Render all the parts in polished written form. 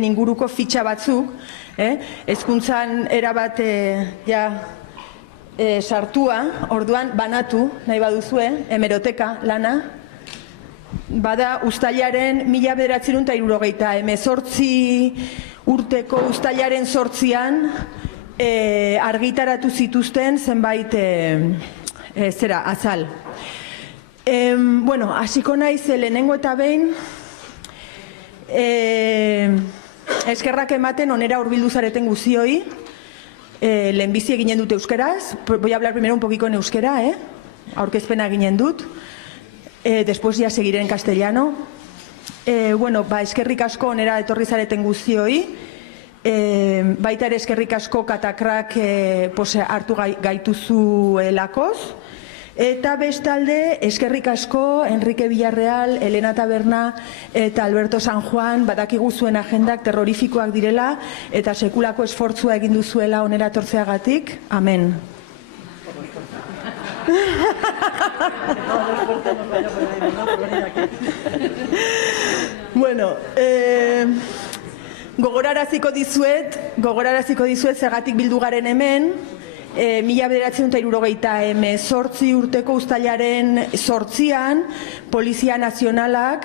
inguruko fitxa batzuk, hezkuntzan erabat sartua, orduan banatu nahi baduzue, hemeroteka lana, bada uztailaren 1978 urteko uztailaren 8an argitaratu zituzten zenbait azal. Bueno, hasiko naiz lehenengo eta behin, eskerrak ematen onera hurbildu zareten guzioi, lehenbizi eginen dut euskeraz, voy a hablar primero un poquito en euskera, aurkezpena eginen dut, después ya seguiré en castellano. Bueno, eskerrik asko onera etorri zareten guzioi, baita ere eskerrik asko Katakrak hartu gaituzu lakoz, eta bestalde, eskerrik asko Enrique Villarreal, Elena Taberna eta Alberto San Juan, badakigu zuen agendak terrorifikoak direla eta sekulako esfortzua egin duzuela onera etortzeagatik. Amen. Bueno, gogoraraziko dizuet zergatik bildu garen hemen. 1978 urteko uztailaren 8an Polizia Nazionalak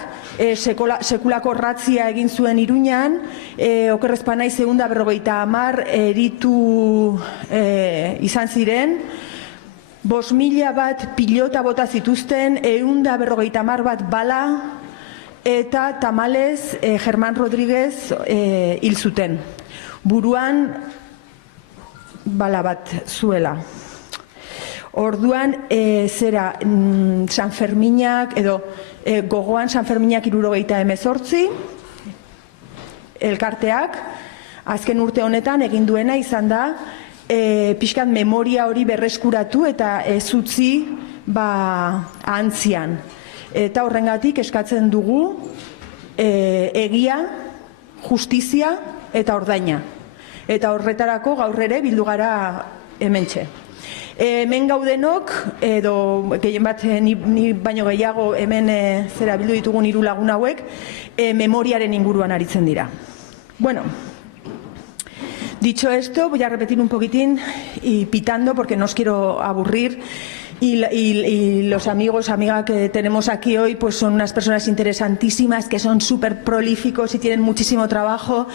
sekulako ratzia egin zuen Iruñan, okerrezpa naiz 250 eritu izan ziren, 5.000 bat pilota bota zituzten, 150 bat bala, eta tamalez Germán Rodríguez hil zuten. Buruan bala bat zuela. Orduan, San Ferminak, edo gogoan San Ferminak 78, elkarteak, azken urte honetan egin duena izan da, pixkat memoria hori berreskuratu eta ez utzi antzian. Eta horrengatik eskatzen dugu egia, justizia eta ordaina. Eta horretarako gaur ere bildu gara hementxe. Hemen gaudenok, edo gehien bat ni baino gehiago hemen bildu ditugun 3 lagun hauek, memoriaren inguruan aritzen dira. Bueno, dicho esto, voy a repetir un poquitín y pitando porque no os quiero aburrir. Y los amigos, amigas que tenemos aquí hoy, pues son unas personas interesantísimas que son súper prolíficos y tienen muchísimo trabajo.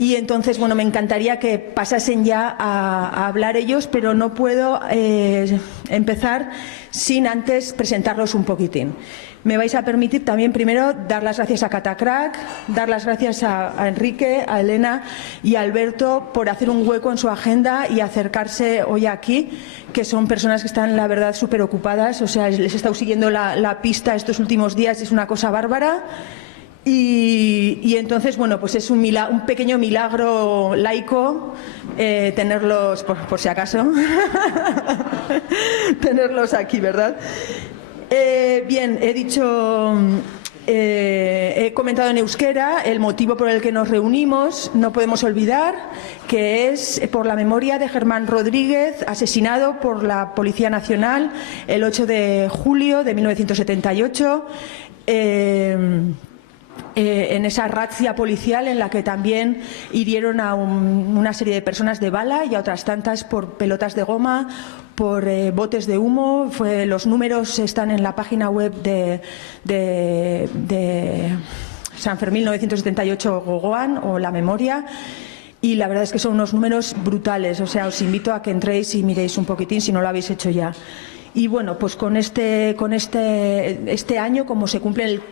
Y entonces, bueno, me encantaría que pasasen ya a hablar ellos, pero no puedo empezar sin antes presentarlos un poquitín. Me vais a permitir también primero dar las gracias a Katakrak, dar las gracias a Enrique, a Elena y a Alberto por hacer un hueco en su agenda y acercarse hoy aquí, que son personas que están, la verdad, súper ocupadas. O sea, les he estado siguiendo la pista estos últimos días, es una cosa bárbara. Y entonces, bueno, pues es un pequeño milagro laico tenerlos, por si acaso, tenerlos aquí, ¿verdad? Bien, he comentado en euskera el motivo por el que nos reunimos. No podemos olvidar que es por la memoria de Germán Rodríguez, asesinado por la Policía Nacional el 8 de julio de 1978, en esa razzia policial en la que también hirieron a una serie de personas de bala y a otras tantas por pelotas de goma, por botes de humo. Los números están en la página web de San Fermín 1978 Gogoan, o La Memoria, y la verdad es que son unos números brutales. O sea, os invito a que entréis y miréis un poquitín si no lo habéis hecho ya. Y bueno, pues con este año, como se cumple el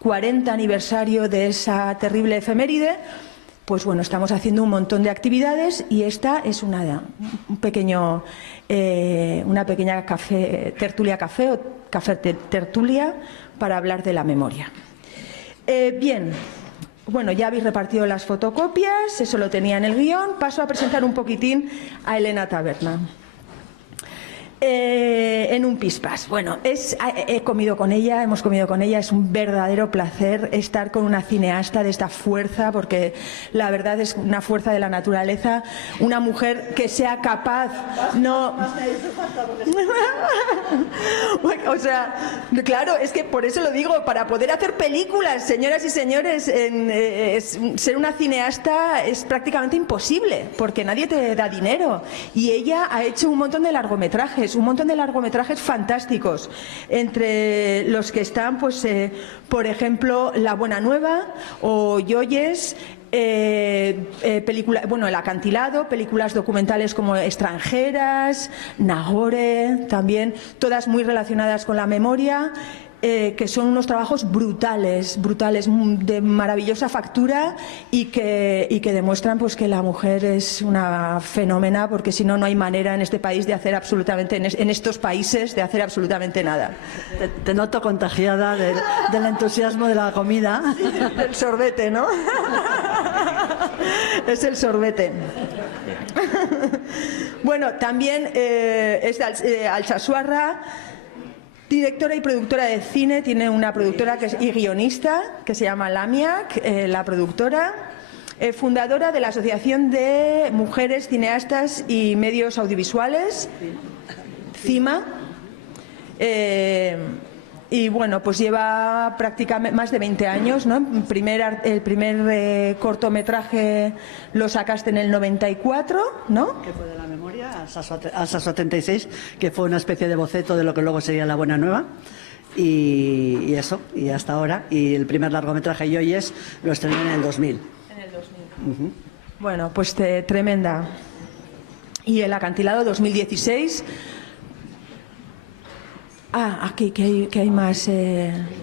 40 aniversario de esa terrible efeméride, pues bueno, estamos haciendo un montón de actividades y esta es una pequeña tertulia para hablar de la memoria. Bien, bueno, ya habéis repartido las fotocopias, eso lo tenía en el guión. Paso a presentar un poquitín a Elena Taberna. En un pispas. Bueno, he comido con ella, hemos comido con ella, es un verdadero placer estar con una cineasta de esta fuerza, porque la verdad es una fuerza de la naturaleza, una mujer que sea capaz, no... O sea, claro, es que por eso lo digo, para poder hacer películas, señoras y señores, ser una cineasta es prácticamente imposible, porque nadie te da dinero, y ella ha hecho un montón de largometrajes fantásticos, entre los que están, pues, por ejemplo, La Buena Nueva o Yoyes, bueno, El Acantilado, películas documentales como Extranjeras, Nagore, también, todas muy relacionadas con la memoria. Que son unos trabajos brutales, de maravillosa factura y que demuestran, pues, que la mujer es una fenómena, porque si no, no hay manera en este país de hacer absolutamente, en estos países, de hacer absolutamente nada. Te noto contagiada del entusiasmo de la comida. El sorbete, ¿no? Es el sorbete. Bueno, también es de Alsasuarra. Directora y productora de cine, tiene una productora y guionista que se llama Lamiak, la productora, fundadora de la Asociación de Mujeres Cineastas y Medios Audiovisuales, CIMA, y bueno, pues lleva prácticamente más de 20 años, ¿no? El primer cortometraje lo sacaste en el 94, ¿no? Que fue de la memoria, Alsa 76, que fue una especie de boceto de lo que luego sería La Buena Nueva. Y eso, y hasta ahora. Y el primer largometraje Yoyes lo estrené en el 2000. En el 2000. Bueno, pues tremenda. Y El Acantilado 2016... aquí, que hay más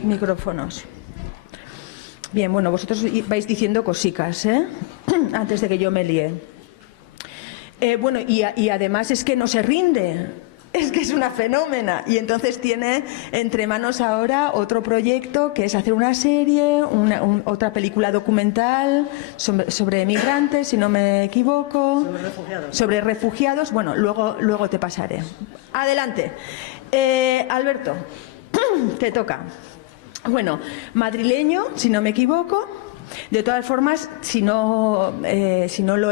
micrófonos. Bien, bueno, vosotros vais diciendo cosicas, antes de que yo me líe. Bueno, y además es que no se rinde. Es que es una fenómena. Y entonces tiene entre manos ahora otro proyecto, que es hacer una serie, otra película documental sobre migrantes, si no me equivoco. Sobre refugiados. Sobre refugiados. Bueno, luego te pasaré. Adelante. Alberto, te toca. Bueno, madrileño, si no me equivoco. De todas formas, si no lo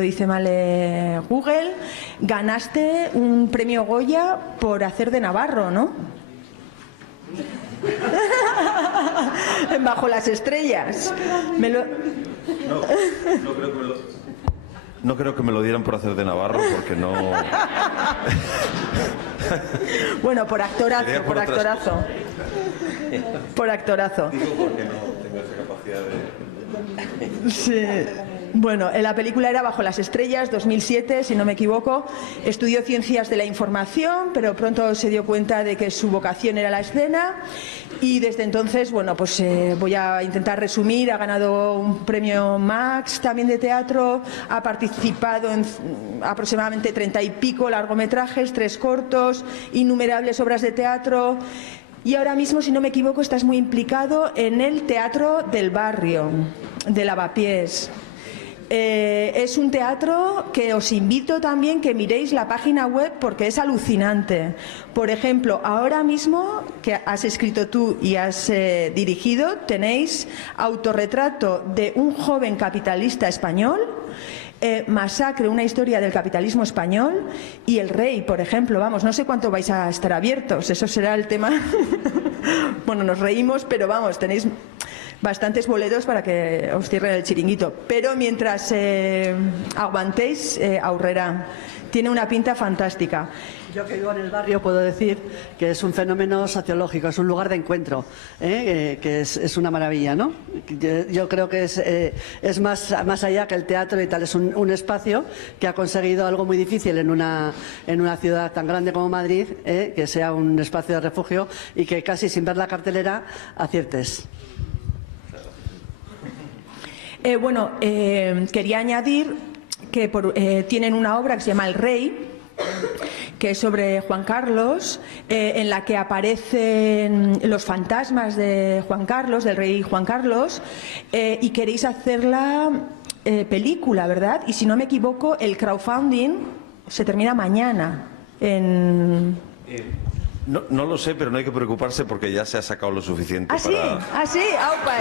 dice mal Google, ganaste un premio Goya por hacer de Navarro, ¿no? Bajo las estrellas. No creo que me lo dieran por hacer de Navarro, porque no... Bueno, por actorazo, Sería por actorazo. Por actorazo. Digo porque no tengo esa capacidad de... Sí. Bueno, la película era Bajo las estrellas, 2007, si no me equivoco. Estudió Ciencias de la Información, pero pronto se dio cuenta de que su vocación era la escena. Y desde entonces, bueno, pues voy a intentar resumir. Ha ganado un premio Max también de teatro. Ha participado en aproximadamente 30 y pico largometrajes, 3 cortos, innumerables obras de teatro. Y ahora mismo, si no me equivoco, estás muy implicado en el Teatro del Barrio, de Lavapiés. Es un teatro que os invito también que miréis la página web, porque es alucinante. Por ejemplo, ahora mismo, que has escrito tú y has dirigido, tenéis Autorretrato de un joven capitalista español, Masacre, una historia del capitalismo español, y El Rey, por ejemplo. Vamos, no sé cuánto vais a estar abiertos, eso será el tema. Bueno, nos reímos, pero vamos, tenéis bastantes boletos para que os cierren el chiringuito. Pero mientras aguantéis, aurrerá. Tiene una pinta fantástica. Yo que vivo en el barrio puedo decir que es un fenómeno sociológico, es un lugar de encuentro, que es una maravilla, ¿no? Yo creo que es más allá que el teatro y tal, es un espacio que ha conseguido algo muy difícil en una ciudad tan grande como Madrid, que sea un espacio de refugio y que casi sin ver la cartelera aciertes. Bueno, quería añadir que tienen una obra que se llama El Rey, que es sobre Juan Carlos, en la que aparecen los fantasmas de Juan Carlos, del rey Juan Carlos, y queréis hacerla película, ¿verdad? Y si no me equivoco, el crowdfunding se termina mañana. No lo sé, pero no hay que preocuparse porque ya se ha sacado lo suficiente ¿Ah, sí? para... ¿Ah, sí? ¡Aupa!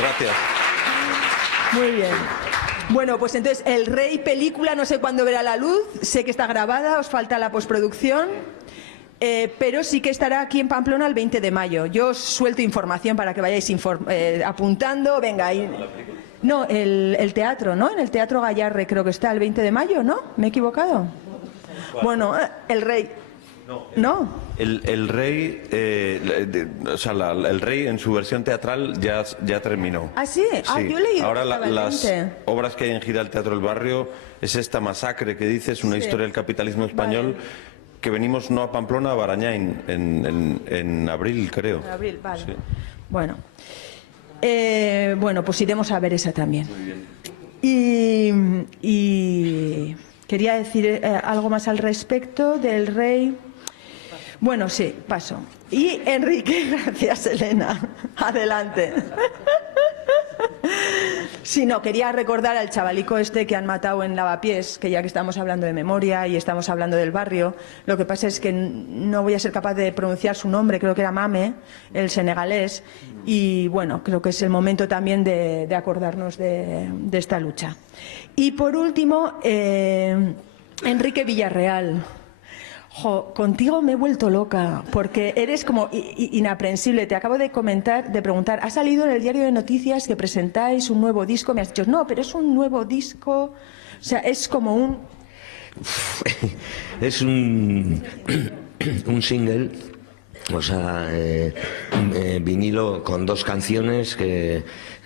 Gracias. Muy bien. Bueno, pues entonces, El Rey película, no sé cuándo verá la luz, sé que está grabada, os falta la postproducción, pero sí que estará aquí en Pamplona el 20 de mayo. Yo os suelto información para que vayáis apuntando, venga, ahí. No, el teatro, ¿no? En el Teatro Gallarre creo que está el 20 de mayo, ¿no? ¿Me he equivocado? Bueno, El Rey. ¿No? El Rey, o sea, el Rey en su versión teatral ya terminó. ¿Ah, sí? Ah, yo leí que ahora estaba el las 20. obras que hay en gira al Teatro del Barrio es esta masacre que dices, una historia del capitalismo español, que venimos no a Pamplona, a Barañáin, en abril, creo. En abril, vale. Sí. Bueno. Bueno, pues iremos a ver esa también. Muy bien. Y quería decir algo más al respecto del Rey. Bueno, sí, paso. Y Enrique, gracias, Elena. Adelante. Sí, no, quería recordar al chavalico este que han matado en Lavapiés, que ya que estamos hablando de memoria y estamos hablando del barrio, lo que pasa es que no voy a ser capaz de pronunciar su nombre, creo que era Mame, el senegalés, y bueno, creo que es el momento también de acordarnos de esta lucha. Y por último, Enrique Villarreal. Jo, contigo me he vuelto loca, porque eres como inaprensible. Te acabo de preguntar, ¿ha salido en el diario de noticias que presentáis un nuevo disco? Me has dicho, no, pero es un nuevo disco, o sea, es como un... Es un single, o sea, vinilo con 2 canciones que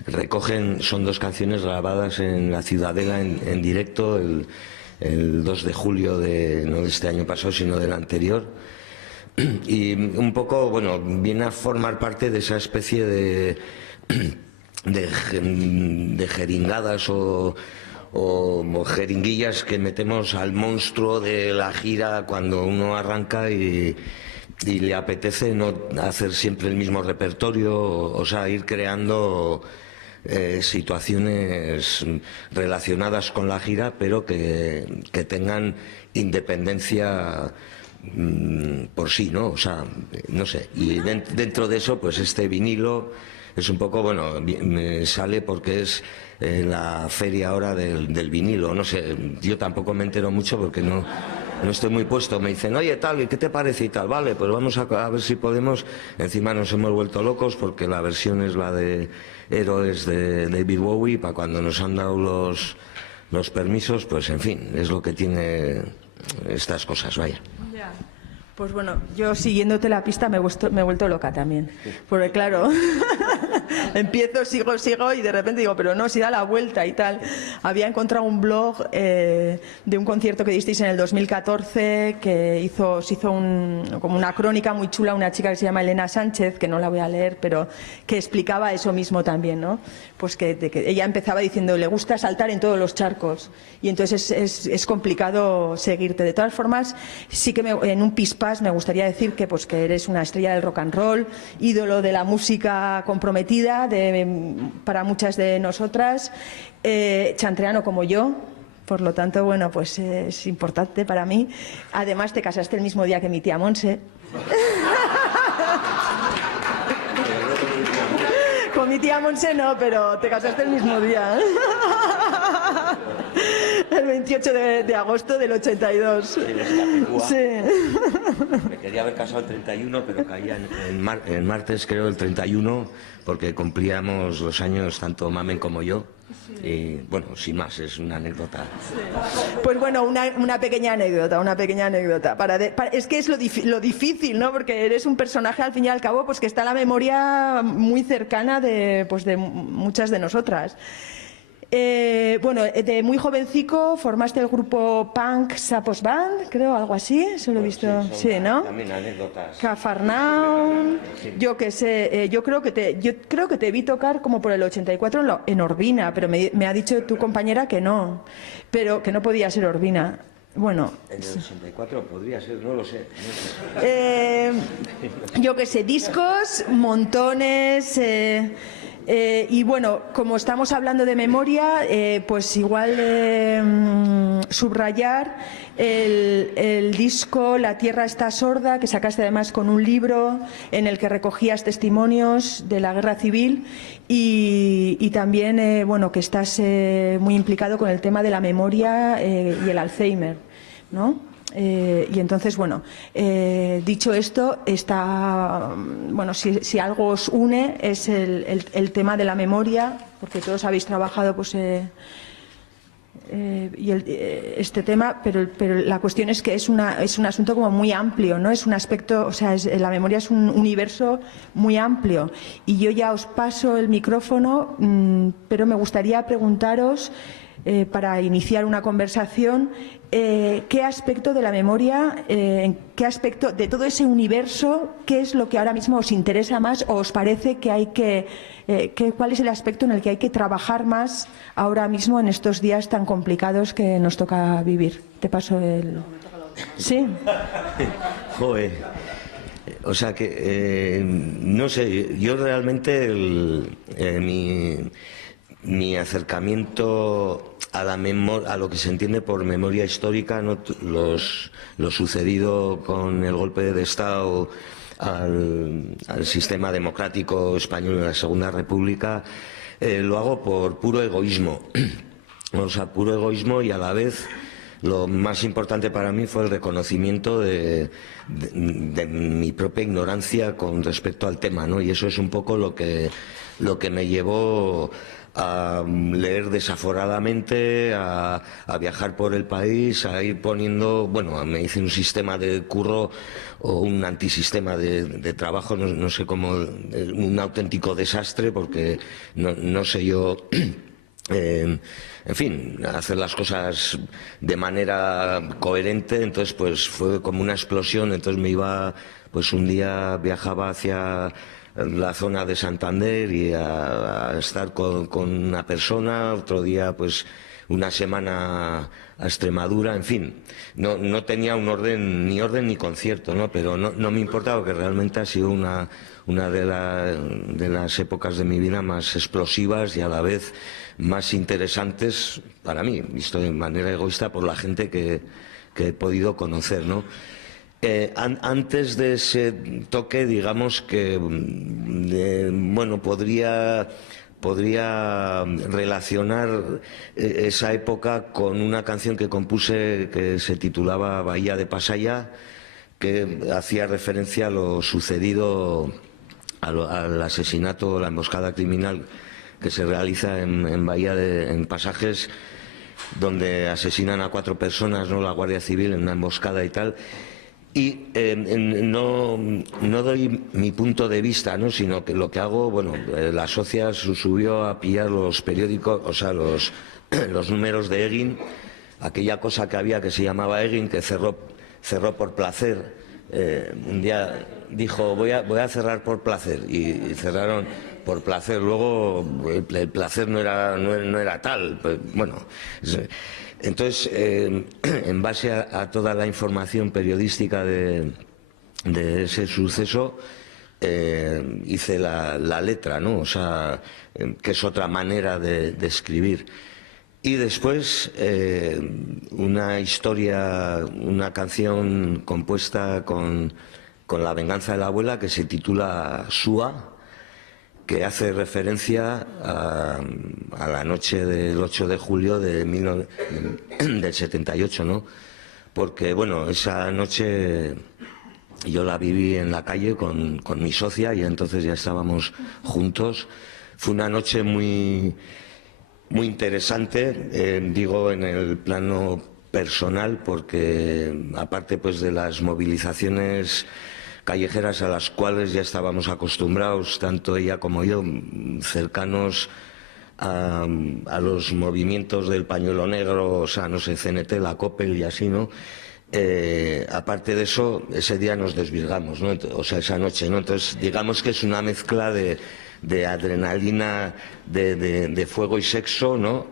recogen, son 2 canciones grabadas en la Ciudadela en directo, el 2 de julio no de este año pasado, sino del anterior. Y un poco, bueno, viene a formar parte de esa especie de jeringadas o jeringuillas que metemos al monstruo de la gira cuando uno arranca y le apetece no hacer siempre el mismo repertorio, o sea, ir creando situaciones relacionadas con la gira, pero que tengan independencia por sí, ¿no? O sea, no sé. Y dentro de eso, pues este vinilo es un poco, bueno, me sale porque es la feria ahora del vinilo. No sé, yo tampoco me entero mucho porque no estoy muy puesto. Me dicen, oye, tal, ¿qué te parece y tal? Vale, pues vamos a ver si podemos. Encima nos hemos vuelto locos porque la versión es la de Héroes de David Bowie. Para cuando nos han dado los permisos, pues en fin, es lo que tiene estas cosas, vaya. Pues bueno, yo siguiéndote la pista me he vuelto loca también. Porque claro, empiezo, sigo y de repente digo, pero no, si da la vuelta y tal. Había encontrado un blog de un concierto que disteis en el 2014 que se hizo como una crónica muy chula, una chica que se llama Elena Sánchez, que no la voy a leer, pero que explicaba eso mismo también, ¿no? Pues que ella empezaba diciendo, le gusta saltar en todos los charcos y entonces es complicado seguirte. De todas formas, sí que en un pispa me gustaría decir que eres una estrella del rock and roll, ídolo de la música comprometida para muchas de nosotras, chantreano como yo, por lo tanto, bueno, pues es importante para mí. Además, te casaste el mismo día que mi tía Monse. Con mi tía Monse no, pero te casaste el mismo día. El 28 de agosto del 82. Sí. Me quería haber casado el 31, pero caía en martes, creo, el 31, porque cumplíamos los años tanto Mamen como yo. Y bueno, sin más, es una anécdota. Sí. Pues bueno, una pequeña anécdota. Es que es lo difícil, ¿no? Porque eres un personaje, al fin y al cabo, pues que está en la memoria muy cercana de muchas de nosotras. Bueno, de muy jovencico formaste el grupo punk Sapos Band, creo, algo así, se lo he visto, sí, ¿no? También anécdotas. Cafarnaum, Sí. yo qué sé, yo creo que te vi tocar como por el 84 en Orbina, pero me ha dicho tu compañera que no, pero que no podía ser Orbina. Bueno, en el 84 podría ser, no lo sé. yo qué sé, discos, montones. Y bueno, como estamos hablando de memoria, pues igual subrayar el disco La Tierra está sorda, que sacaste además con un libro en el que recogías testimonios de la guerra civil y también bueno, que estás muy implicado con el tema de la memoria y el Alzheimer, ¿no? Y entonces, bueno, dicho esto, bueno, si algo os une es el tema de la memoria, porque todos habéis trabajado pues, este tema, pero la cuestión es que es un asunto como muy amplio, ¿no? Es un aspecto, o sea, la memoria es un universo muy amplio. Y yo ya os paso el micrófono, pero me gustaría preguntaros, para iniciar una conversación, qué aspecto de la memoria, qué aspecto de todo ese universo, qué es lo que ahora mismo os interesa más o os parece que hay cuál es el aspecto en el que hay que trabajar más ahora mismo en estos días tan complicados que nos toca vivir. Te paso el... Sí. Joder. O sea que, no sé, yo realmente mi acercamiento a lo que se entiende por memoria histórica, ¿no? Lo sucedido con el golpe de Estado al sistema democrático español en la Segunda República, lo hago por puro egoísmo. O sea, puro egoísmo, y a la vez lo más importante para mí fue el reconocimiento de mi propia ignorancia con respecto al tema, ¿no? Y eso es un poco lo que me llevó a leer desaforadamente, a viajar por el país, a ir poniendo, bueno, me hice un sistema de curro o un antisistema de trabajo, no sé cómo, un auténtico desastre, porque no sé yo, en fin, hacer las cosas de manera coherente. Entonces pues fue como una explosión. Entonces me iba, pues un día viajaba hacia la zona de Santander y a estar con una persona, otro día pues una semana a Extremadura, en fin, no tenía un orden ni concierto, ¿no? Pero no me importaba, porque realmente ha sido una de las épocas de mi vida más explosivas y a la vez más interesantes para mí, visto de manera egoísta por la gente que he podido conocer, ¿no? Antes de ese toque, digamos que, bueno, podría relacionar esa época con una canción que compuse que se titulaba Bahía de Pasaya, que hacía referencia a lo sucedido, al asesinato, la emboscada criminal que se realiza en en Pasajes, donde asesinan a 4 personas, ¿no? La Guardia Civil en una emboscada y tal. Y no doy mi punto de vista, ¿no? Sino que lo que hago, bueno, la socia subió a pillar los periódicos, o sea, los números de Egin, aquella cosa que había que se llamaba Egin, que cerró por placer. Un día dijo, voy a cerrar por placer, y cerraron por placer. Luego el placer no era tal, pues, bueno. Entonces, en base a toda la información periodística de ese suceso, hice la letra, ¿no? O sea, que es otra manera de escribir. Y después una historia, una canción compuesta con la venganza de la abuela, que se titula Súa, que hace referencia a la noche del 8 de julio del 78, ¿no? Porque, bueno, esa noche yo la viví en la calle con mi socia, y entonces ya estábamos juntos. Fue una noche muy interesante, digo, en el plano personal, porque aparte pues de las movilizaciones callejeras a las cuales ya estábamos acostumbrados, tanto ella como yo, cercanos a los movimientos del pañuelo negro, o sea, no sé, CNT, la Coppel y así, ¿no? Aparte de eso, ese día nos desvirgamos, ¿no? O sea, esa noche, ¿no? Entonces, digamos que es una mezcla de adrenalina, de fuego y sexo, ¿no?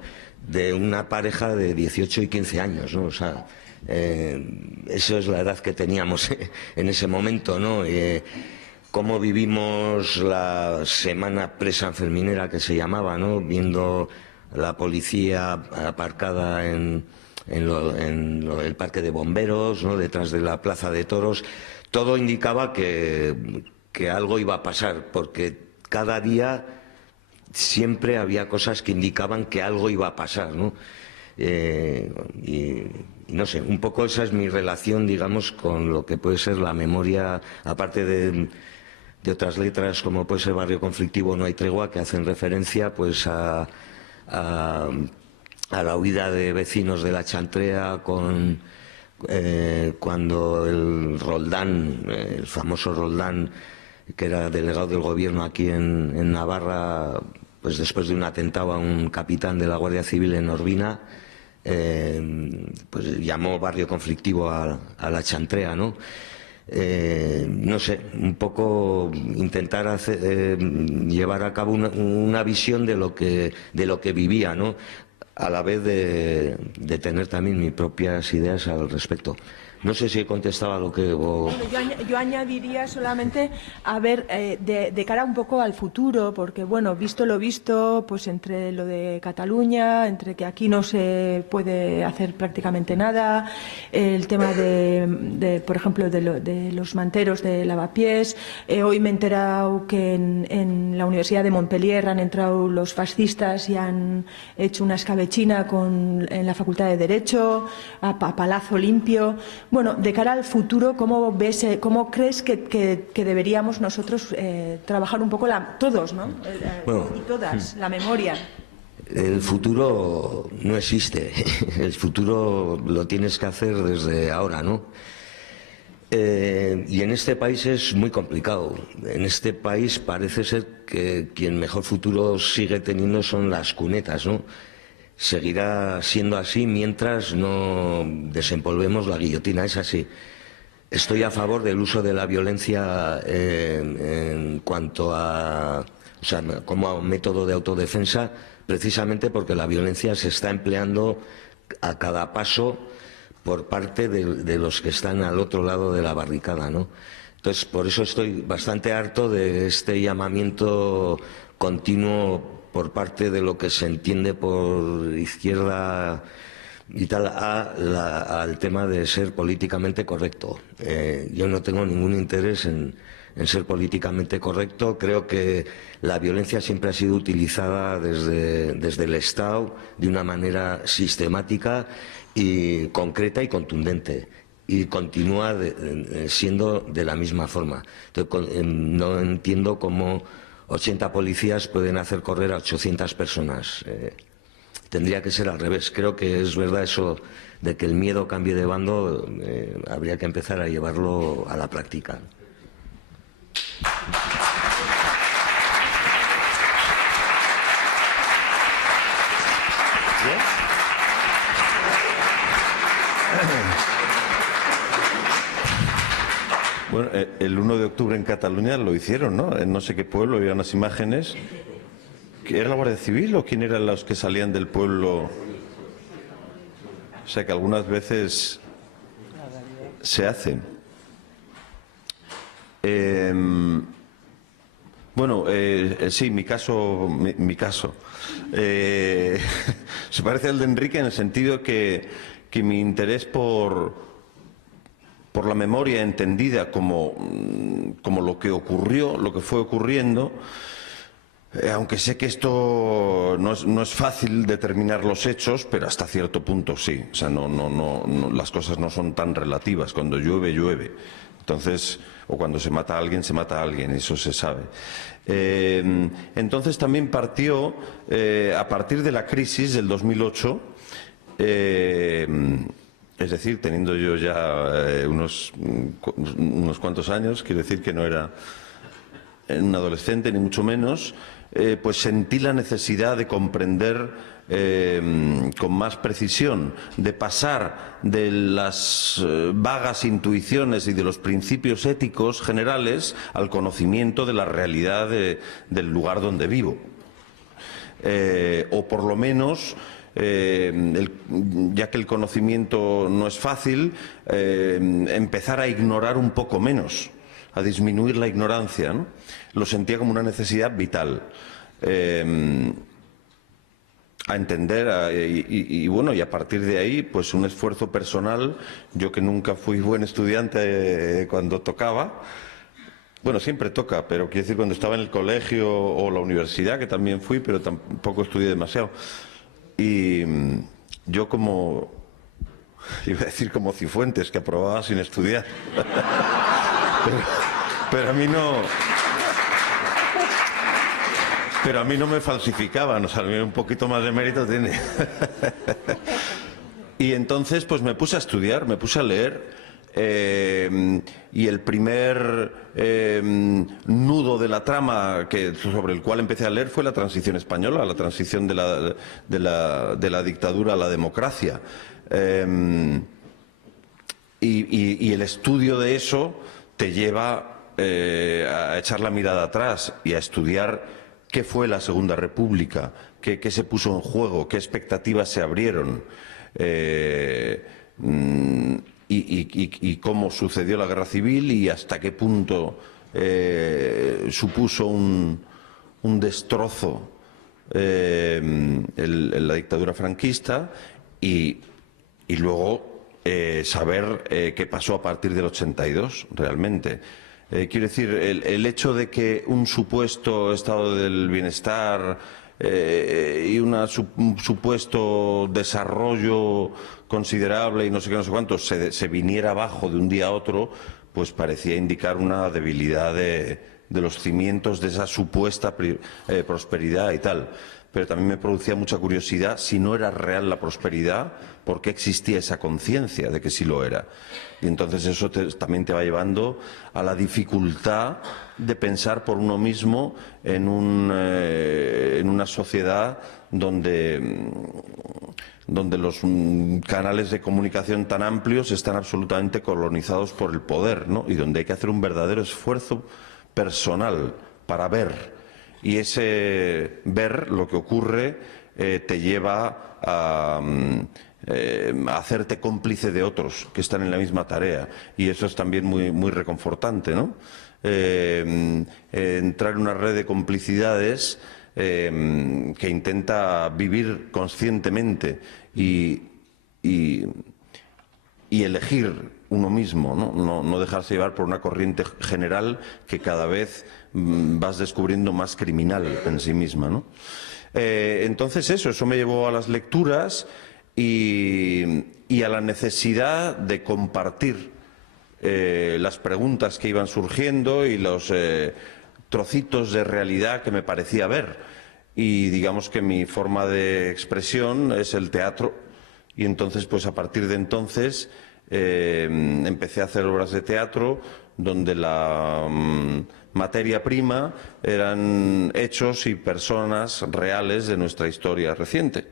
De una pareja de 18 y 15 años, ¿no? O sea, eso es la edad que teníamos en ese momento, ¿no? cómo vivimos la semana presanferminera que se llamaba, ¿no? Viendo la policía aparcada en el parque de bomberos, ¿no? Detrás de la plaza de toros. Todo indicaba que algo iba a pasar, porque cada día siempre había cosas que indicaban que algo iba a pasar, ¿no? Y no sé, un poco esa es mi relación, digamos, con lo que puede ser la memoria, aparte de otras letras como puede ser Barrio Conflictivo, No hay tregua, que hacen referencia pues a la huida de vecinos de la Chantrea cuando el Roldán, el famoso Roldán, que era delegado del gobierno aquí en Navarra, pues después de un atentado a un capitán de la Guardia Civil en Urbina, pues llamó barrio conflictivo a la Chantrea, ¿no? No sé, un poco intentar llevar a cabo una visión de lo que vivía, ¿no? A la vez de tener también mis propias ideas al respecto. No sé si he contestado a lo que... Bueno, yo añadiría solamente, a ver, de cara un poco al futuro, porque, bueno, visto lo visto, pues entre lo de Cataluña, entre que aquí no se puede hacer prácticamente nada, el tema por ejemplo, de los manteros de Lavapiés. Hoy me he enterado que en la Universidad de Montpellier han entrado los fascistas y han hecho una escabechina en la Facultad de Derecho, a Palazo limpio. Bueno, de cara al futuro, ¿cómo crees que deberíamos nosotros trabajar un poco todos, ¿no? Bueno, y todas, la memoria? El futuro no existe. El futuro lo tienes que hacer desde ahora, ¿no? Y en este país es muy complicado. En este país parece ser que quien mejor futuro sigue teniendo son las cunetas, ¿no? Seguirá siendo así mientras no desempolvemos la guillotina, es así. Estoy a favor del uso de la violencia en cuanto a, o sea, como método de autodefensa, precisamente porque la violencia se está empleando a cada paso por parte de los que están al otro lado de la barricada, ¿no? Entonces, por eso estoy bastante harto de este llamamiento continuo por parte de lo que se entiende por izquierda y tal al tema de ser políticamente correcto. Yo no tengo ningún interés en ser políticamente correcto. Creo que la violencia siempre ha sido utilizada desde el Estado de una manera sistemática y concreta y contundente, y continúa siendo de la misma forma. Entonces, no entiendo cómo 80 policías pueden hacer correr a 800 personas. Tendría que ser al revés. Creo que es verdad eso de que el miedo cambie de bando, habría que empezar a llevarlo a la práctica. Bueno, el 1 de octubre en Cataluña lo hicieron, ¿no? En no sé qué pueblo, había unas imágenes. ¿Era la Guardia Civil o quién eran los que salían del pueblo? O sea que algunas veces se hacen. Bueno, sí, mi caso. Se parece al de Enrique en el sentido que mi interés por la memoria entendida como lo que ocurrió, lo que fue ocurriendo, aunque sé que esto no es fácil determinar los hechos, pero hasta cierto punto sí. O sea, las cosas no son tan relativas. Cuando llueve, llueve. Entonces, o cuando se mata a alguien, eso se sabe. Entonces también partió, a partir de la crisis del 2008, es decir, teniendo yo ya unos cuantos años, quiero decir que no era un adolescente ni mucho menos, pues sentí la necesidad de comprender con más precisión, de pasar de las vagas intuiciones y de los principios éticos generales al conocimiento de la realidad del lugar donde vivo. O por lo menos, ya que el conocimiento no es fácil, empezar a ignorar un poco menos a disminuir la ignorancia, ¿no? Lo sentía como una necesidad vital. A entender y bueno, y a partir de ahí pues un esfuerzo personal. Yo, que nunca fui buen estudiante cuando tocaba, bueno, siempre toca, pero quiero decir, cuando estaba en el colegio o la universidad, que también fui, pero tampoco estudié demasiado, y yo como, iba a decir como Cifuentes, que aprobaba sin estudiar, pero a mí no... Pero a mí no me falsificaban, o sea, un poquito más de mérito tiene. Y entonces pues me puse a estudiar, me puse a leer, y el primer nudo de la trama sobre el cual empecé a leer fue la transición española, la transición de la dictadura a la democracia. Y el estudio de eso te lleva a echar la mirada atrás y a estudiar qué fue la Segunda República, qué se puso en juego, qué expectativas se abrieron, y cómo sucedió la Guerra Civil y hasta qué punto supuso un destrozo la dictadura franquista, y luego saber qué pasó a partir del 82 realmente. Quiero decir, el hecho de que un supuesto estado del bienestar y un supuesto desarrollo considerable y no sé qué, no sé cuánto, se viniera abajo de un día a otro, pues parecía indicar una debilidad de los cimientos de esa supuesta prosperidad y tal. Pero también me producía mucha curiosidad, si no era real la prosperidad, ¿por qué existía esa conciencia de que sí lo era? Y entonces eso también te va llevando a la dificultad de pensar por uno mismo en una sociedad donde los canales de comunicación tan amplios están absolutamente colonizados por el poder, ¿no? Y donde hay que hacer un verdadero esfuerzo personal para ver. Y ese ver lo que ocurre te lleva a hacerte cómplice de otros que están en la misma tarea. Y eso es también muy reconfortante, ¿no? Entrar en una red de complicidades que intenta vivir conscientemente y elegir uno mismo, no dejarse llevar por una corriente general que cada vez vas descubriendo más criminal en sí misma, ¿no? Entonces eso me llevó a las lecturas y a la necesidad de compartir las preguntas que iban surgiendo y los trocitos de realidad que me parecía ver. Y digamos que mi forma de expresión es el teatro, y entonces pues a partir de entonces empecé a hacer obras de teatro donde la materia prima eran hechos y personas reales de nuestra historia reciente.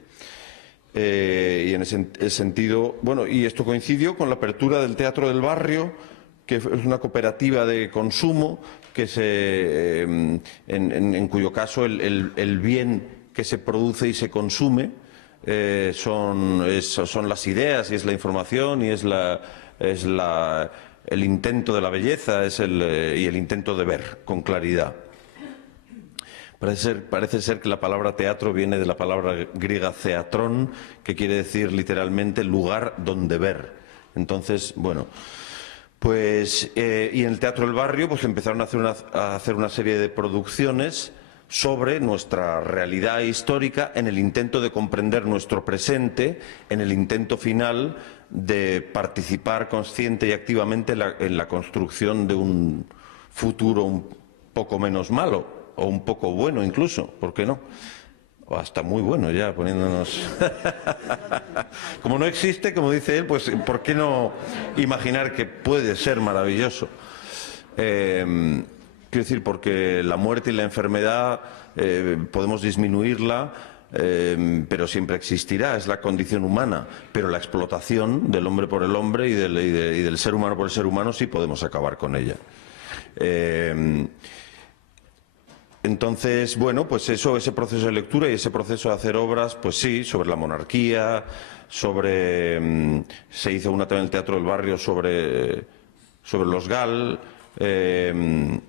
Y en ese sentido, bueno, y esto coincidió con la apertura del Teatro del Barrio, que es una cooperativa de consumo en cuyo caso el bien que se produce y se consume son las ideas y es la información y es el intento de la belleza y el intento de ver con claridad. Parece ser que la palabra teatro viene de la palabra griega theatron, que quiere decir literalmente lugar donde ver. Entonces, bueno, pues y en el Teatro del Barrio pues empezaron a hacer una serie de producciones sobre nuestra realidad histórica en el intento de comprender nuestro presente, en el intento final de participar consciente y activamente en la construcción de un futuro un poco menos malo, o un poco bueno incluso, ¿por qué no? O hasta muy bueno ya, poniéndonos... Como no existe, como dice él, pues ¿por qué no imaginar que puede ser maravilloso? Quiero decir, porque la muerte y la enfermedad podemos disminuirla, pero siempre existirá, es la condición humana. Pero la explotación del hombre por el hombre y del ser humano por el ser humano sí podemos acabar con ella. Entonces, bueno, pues ese proceso de lectura y ese proceso de hacer obras, pues sí, sobre la monarquía, se hizo una también en el Teatro del Barrio sobre los GAL, una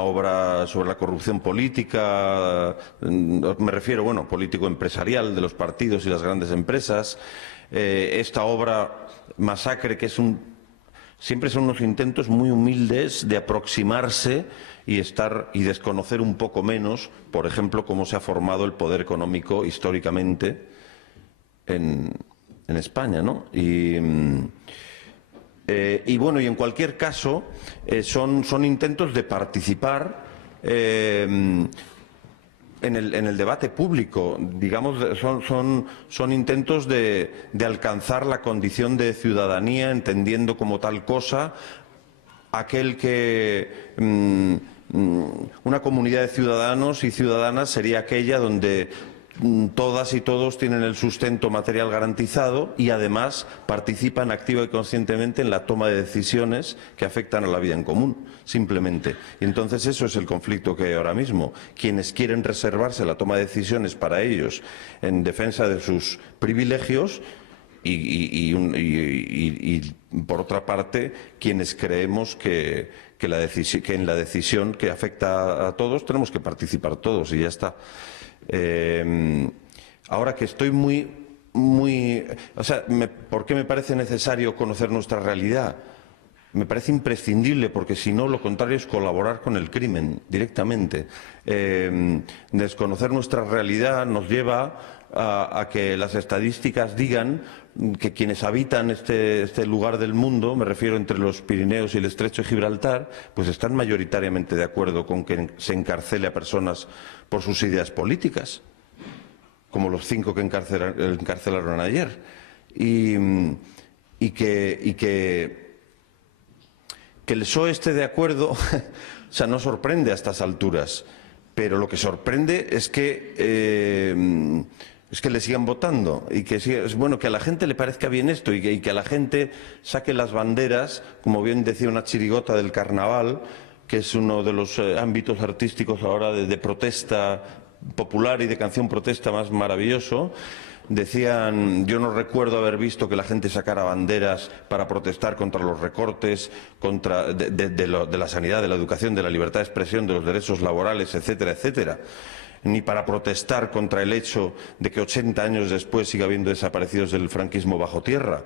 obra sobre la corrupción política, me refiero, bueno, político-empresarial de los partidos y las grandes empresas. Esta obra, Masacre, que siempre son unos intentos muy humildes de aproximarse y desconocer un poco menos, por ejemplo, cómo se ha formado el poder económico históricamente en España, ¿no? Y bueno, y en cualquier caso, son intentos de participar en el debate público, digamos, son intentos de alcanzar la condición de ciudadanía, entendiendo como tal cosa aquel que una comunidad de ciudadanos y ciudadanas sería aquella donde todas y todos tienen el sustento material garantizado y además participan activa y conscientemente en la toma de decisiones que afectan a la vida en común, simplemente. Y entonces eso es el conflicto que hay ahora mismo. Quienes quieren reservarse la toma de decisiones para ellos en defensa de sus privilegios y por otra parte, quienes creemos que en la decisión que afecta a todos tenemos que participar todos y ya está. Ahora que estoy o sea, ¿por qué me parece necesario conocer nuestra realidad? Me parece imprescindible, porque si no, lo contrario es colaborar con el crimen directamente. Desconocer nuestra realidad nos lleva a que las estadísticas digan que quienes habitan este lugar del mundo, me refiero entre los Pirineos y el Estrecho de Gibraltar, pues están mayoritariamente de acuerdo con que se encarcele a personas por sus ideas políticas, como los 5 que encarcelaron ayer. Y que el PSOE esté de acuerdo, o sea, no sorprende a estas alturas, pero lo que sorprende es que le sigan votando y que es bueno que a la gente le parezca bien esto y que a la gente saque las banderas, como bien decía una chirigota del carnaval, que es uno de los ámbitos artísticos ahora de protesta popular y de canción protesta más maravilloso. Decían, yo no recuerdo haber visto que la gente sacara banderas para protestar contra los recortes, de la sanidad, de la educación, de la libertad de expresión, de los derechos laborales, etcétera, etcétera. Ni para protestar contra el hecho de que 80 años después siga habiendo desaparecidos del franquismo bajo tierra.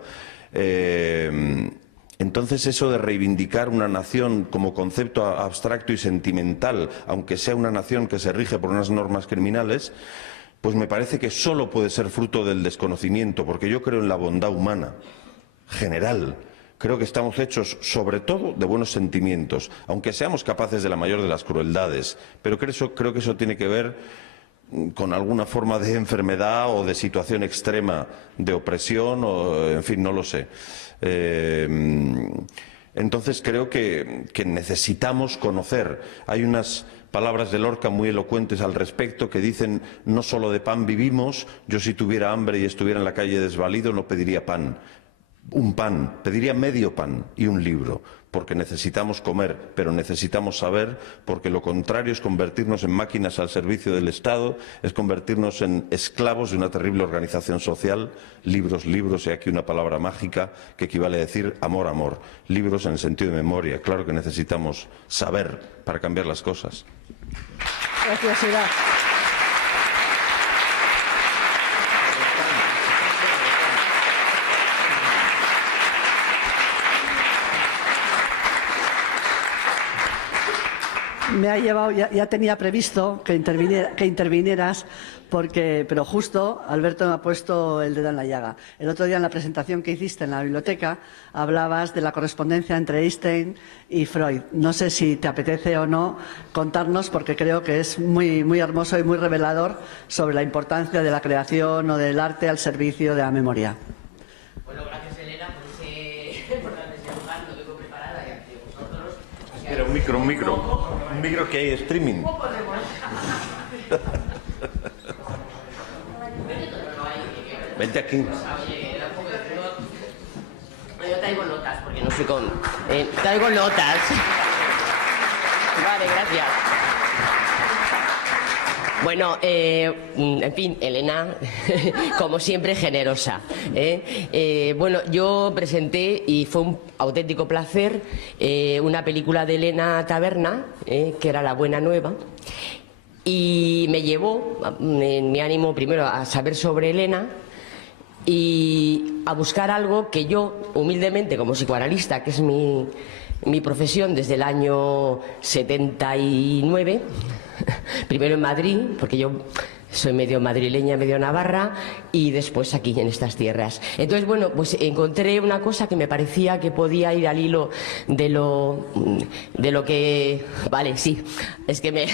Entonces, eso de reivindicar una nación como concepto abstracto y sentimental, aunque sea una nación que se rige por unas normas criminales, pues me parece que solo puede ser fruto del desconocimiento, porque yo creo en la bondad humana general. Creo que estamos hechos, sobre todo, de buenos sentimientos, aunque seamos capaces de la mayor de las crueldades. Pero creo que eso tiene que ver con alguna forma de enfermedad o de situación extrema de opresión, o, en fin, no lo sé. Entonces creo que necesitamos conocer. Hay unas palabras de Lorca muy elocuentes al respecto que dicen: no solo de pan vivimos, yo si tuviera hambre y estuviera en la calle desvalido no pediría pan. Un pan, pediría medio pan y un libro, porque necesitamos comer, pero necesitamos saber, porque lo contrario es convertirnos en máquinas al servicio del Estado, es convertirnos en esclavos de una terrible organización social. Libros, libros, y aquí una palabra mágica que equivale a decir amor, amor. Libros en el sentido de memoria. Claro que necesitamos saber para cambiar las cosas. Gracias, Ira. Me ha llevado, ya tenía previsto que intervinieras, pero justo Alberto me ha puesto el dedo en la llaga. El otro día en la presentación que hiciste en la biblioteca hablabas de la correspondencia entre Einstein y Freud. No sé si te apetece o no contarnos, porque creo que es muy, muy hermoso y muy revelador sobre la importancia de la creación o del arte al servicio de la memoria. Bueno, gracias Elena por ese importante lugar, lo tengo preparada y ante vosotros. Era un micro que hay streaming. Vente aquí. Yo traigo notas, porque no soy con... traigo notas. Vale, gracias. Bueno, en fin, Elena, como siempre, generosa. Bueno, yo presenté, y fue un auténtico placer, una película de Elena Taberna, que era La Buena Nueva, y me llevó, en mi ánimo, primero a saber sobre Elena y a buscar algo que yo, humildemente, como psicoanalista, que es mi profesión desde el año 79, primero en Madrid, porque yo soy medio madrileña, medio navarra, y después aquí en estas tierras. Entonces, bueno, pues encontré una cosa que me parecía que podía ir al hilo de lo que... Vale, sí, es que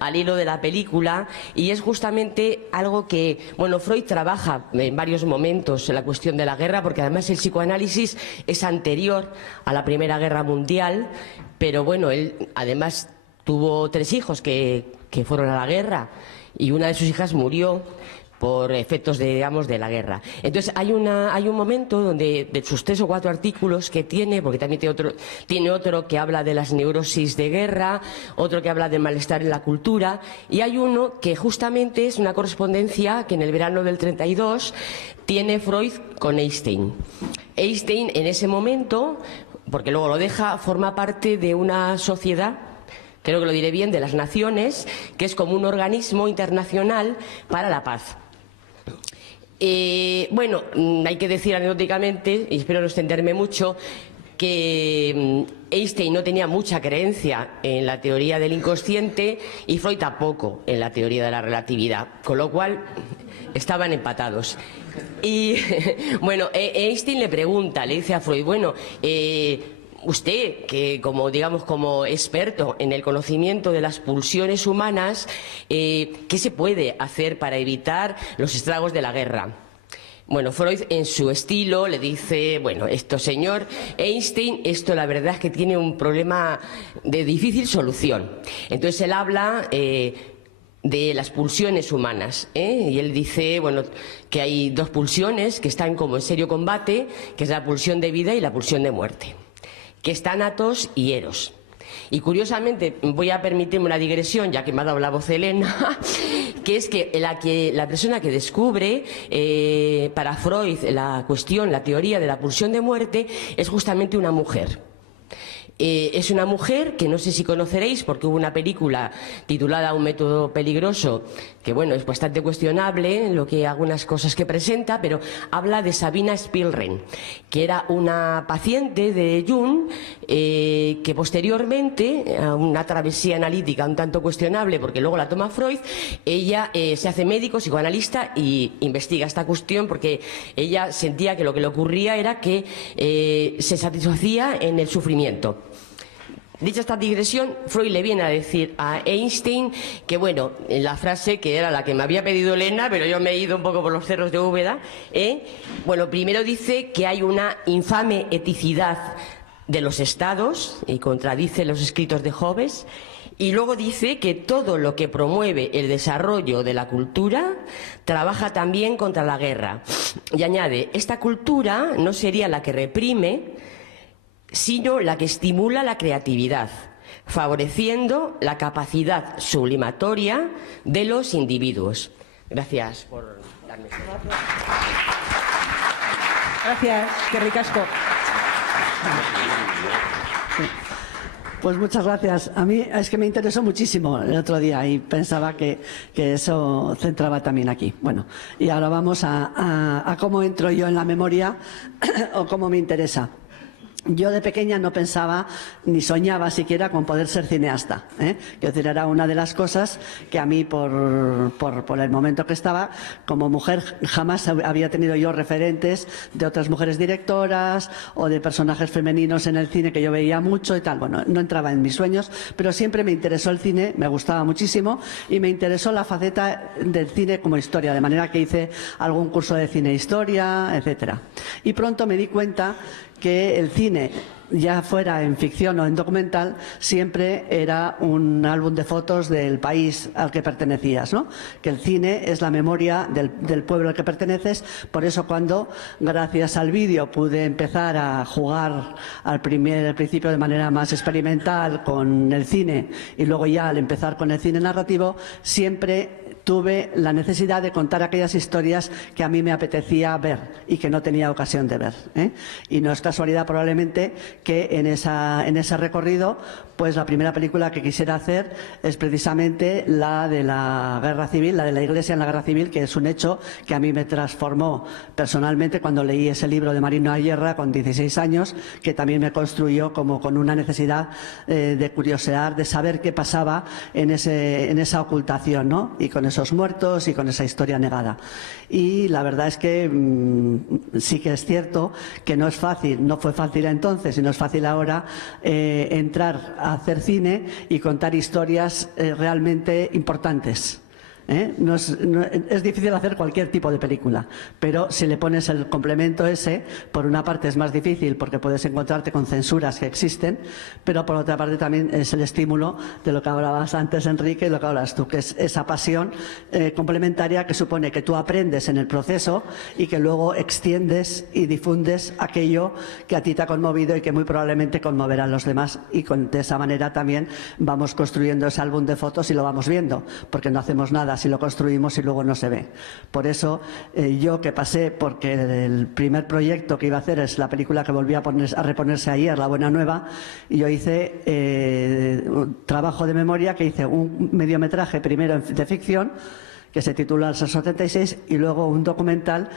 al hilo de la película, y es justamente algo que, bueno, Freud trabaja en varios momentos en la cuestión de la guerra, porque además el psicoanálisis es anterior a la Primera Guerra Mundial, pero bueno, él además tuvo 3 hijos que fueron a la guerra, y una de sus hijas murió por efectos de la guerra. Entonces hay un momento donde, de sus 3 o 4 artículos que tiene, porque también tiene otro que habla de las neurosis de guerra, otro que habla del malestar en la cultura, y hay uno que justamente es una correspondencia que en el verano del 32 tiene Freud con Einstein. Einstein en ese momento, porque luego lo deja, forma parte de una sociedad, creo que lo diré bien, de las Naciones, que es como un organismo internacional para la paz. Bueno, hay que decir anecdóticamente, y espero no extenderme mucho, que Einstein no tenía mucha creencia en la teoría del inconsciente y Freud tampoco en la teoría de la relatividad, con lo cual estaban empatados. Y bueno, Einstein le pregunta, le dice a Freud, bueno, usted, que como experto en el conocimiento de las pulsiones humanas, ¿qué se puede hacer para evitar los estragos de la guerra? Bueno, Freud en su estilo le dice, bueno, esto señor Einstein, esto la verdad es que tiene un problema de difícil solución. Entonces él habla de las pulsiones humanas, y él dice, bueno, que hay 2 pulsiones que están como en serio combate, que es la pulsión de vida y la pulsión de muerte, que es Tánatos y Eros. Y curiosamente, voy a permitirme una digresión, ya que me ha dado la voz Elena, que es que la persona que descubre para Freud la teoría de la pulsión de muerte, es justamente una mujer. Es una mujer que no sé si conoceréis, porque hubo una película titulada Un método peligroso, que bueno, es bastante cuestionable algunas cosas que presenta, pero habla de Sabina Spielrein, que era una paciente de Jung, que posteriormente, a una travesía analítica un tanto cuestionable, porque luego la toma Freud, ella se hace médico, psicoanalista, y investiga esta cuestión, porque ella sentía que lo que le ocurría era que se satisfacía en el sufrimiento. Dicha esta digresión, Freud le viene a decir a Einstein que, bueno, la frase que era la que me había pedido Elena, pero yo me he ido un poco por los cerros de Úbeda, bueno, primero dice que hay una infame eticidad de los estados y contradice los escritos de Hobbes, y luego dice que todo lo que promueve el desarrollo de la cultura trabaja también contra la guerra. Y añade, esta cultura no sería la que reprime, sino la que estimula la creatividad, favoreciendo la capacidad sublimatoria de los individuos. Gracias por darme este rato. Gracias, qué ricasco. Pues muchas gracias. A mí es que me interesó muchísimo el otro día y pensaba que eso centraba también aquí. Bueno, y ahora vamos a cómo entro yo en la memoria o cómo me interesa. Yo de pequeña no pensaba ni soñaba siquiera con poder ser cineasta, Quiero decir, era una de las cosas que a mí, por el momento que estaba, como mujer jamás había tenido yo referentes de otras mujeres directoras o de personajes femeninos en el cine que yo veía mucho y tal. Bueno, no entraba en mis sueños, pero siempre me interesó el cine, me gustaba muchísimo y me interesó la faceta del cine como historia, de manera que hice algún curso de cine e historia, etcétera. Y pronto me di cuenta que el cine, ya fuera en ficción o en documental, siempre era un álbum de fotos del país al que pertenecías, ¿no? Que el cine es la memoria del pueblo al que perteneces. Por eso, cuando gracias al vídeo pude empezar a jugar al principio de manera más experimental con el cine, y luego ya al empezar con el cine narrativo, siempre tuve la necesidad de contar aquellas historias que a mí me apetecía ver y que no tenía ocasión de ver, ¿eh? Y no es casualidad probablemente que en ese recorrido, pues la primera película que quisiera hacer es precisamente la de la guerra civil, la de la Iglesia en la guerra civil, que es un hecho que a mí me transformó personalmente cuando leí ese libro de Marino Ayerra con 16 años, que también me construyó como con una necesidad de curiosear, de saber qué pasaba en esa ocultación, ¿no? Y con esos muertos y con esa historia negada. Y la verdad es que sí que es cierto que no es fácil, no fue fácil entonces y no es fácil ahora entrar a hacer cine y contar historias realmente importantes. Es difícil hacer cualquier tipo de película, pero si le pones el complemento ese, por una parte es más difícil porque puedes encontrarte con censuras que existen, pero por otra parte también es el estímulo de lo que hablabas antes, Enrique, y lo que hablas tú, que es esa pasión complementaria que supone que tú aprendes en el proceso y que luego extiendes y difundes aquello que a ti te ha conmovido y que muy probablemente conmoverá a los demás, y de esa manera también vamos construyendo ese álbum de fotos y lo vamos viendo, porque no hacemos nada si lo construimos y luego no se ve. Por eso yo, que pasé porque el primer proyecto que iba a hacer es la película que volvía a reponerse ayer, La Buena Nueva, y yo hice un trabajo de memoria, que hice un mediometraje primero de ficción que se titula El 76 y luego un documental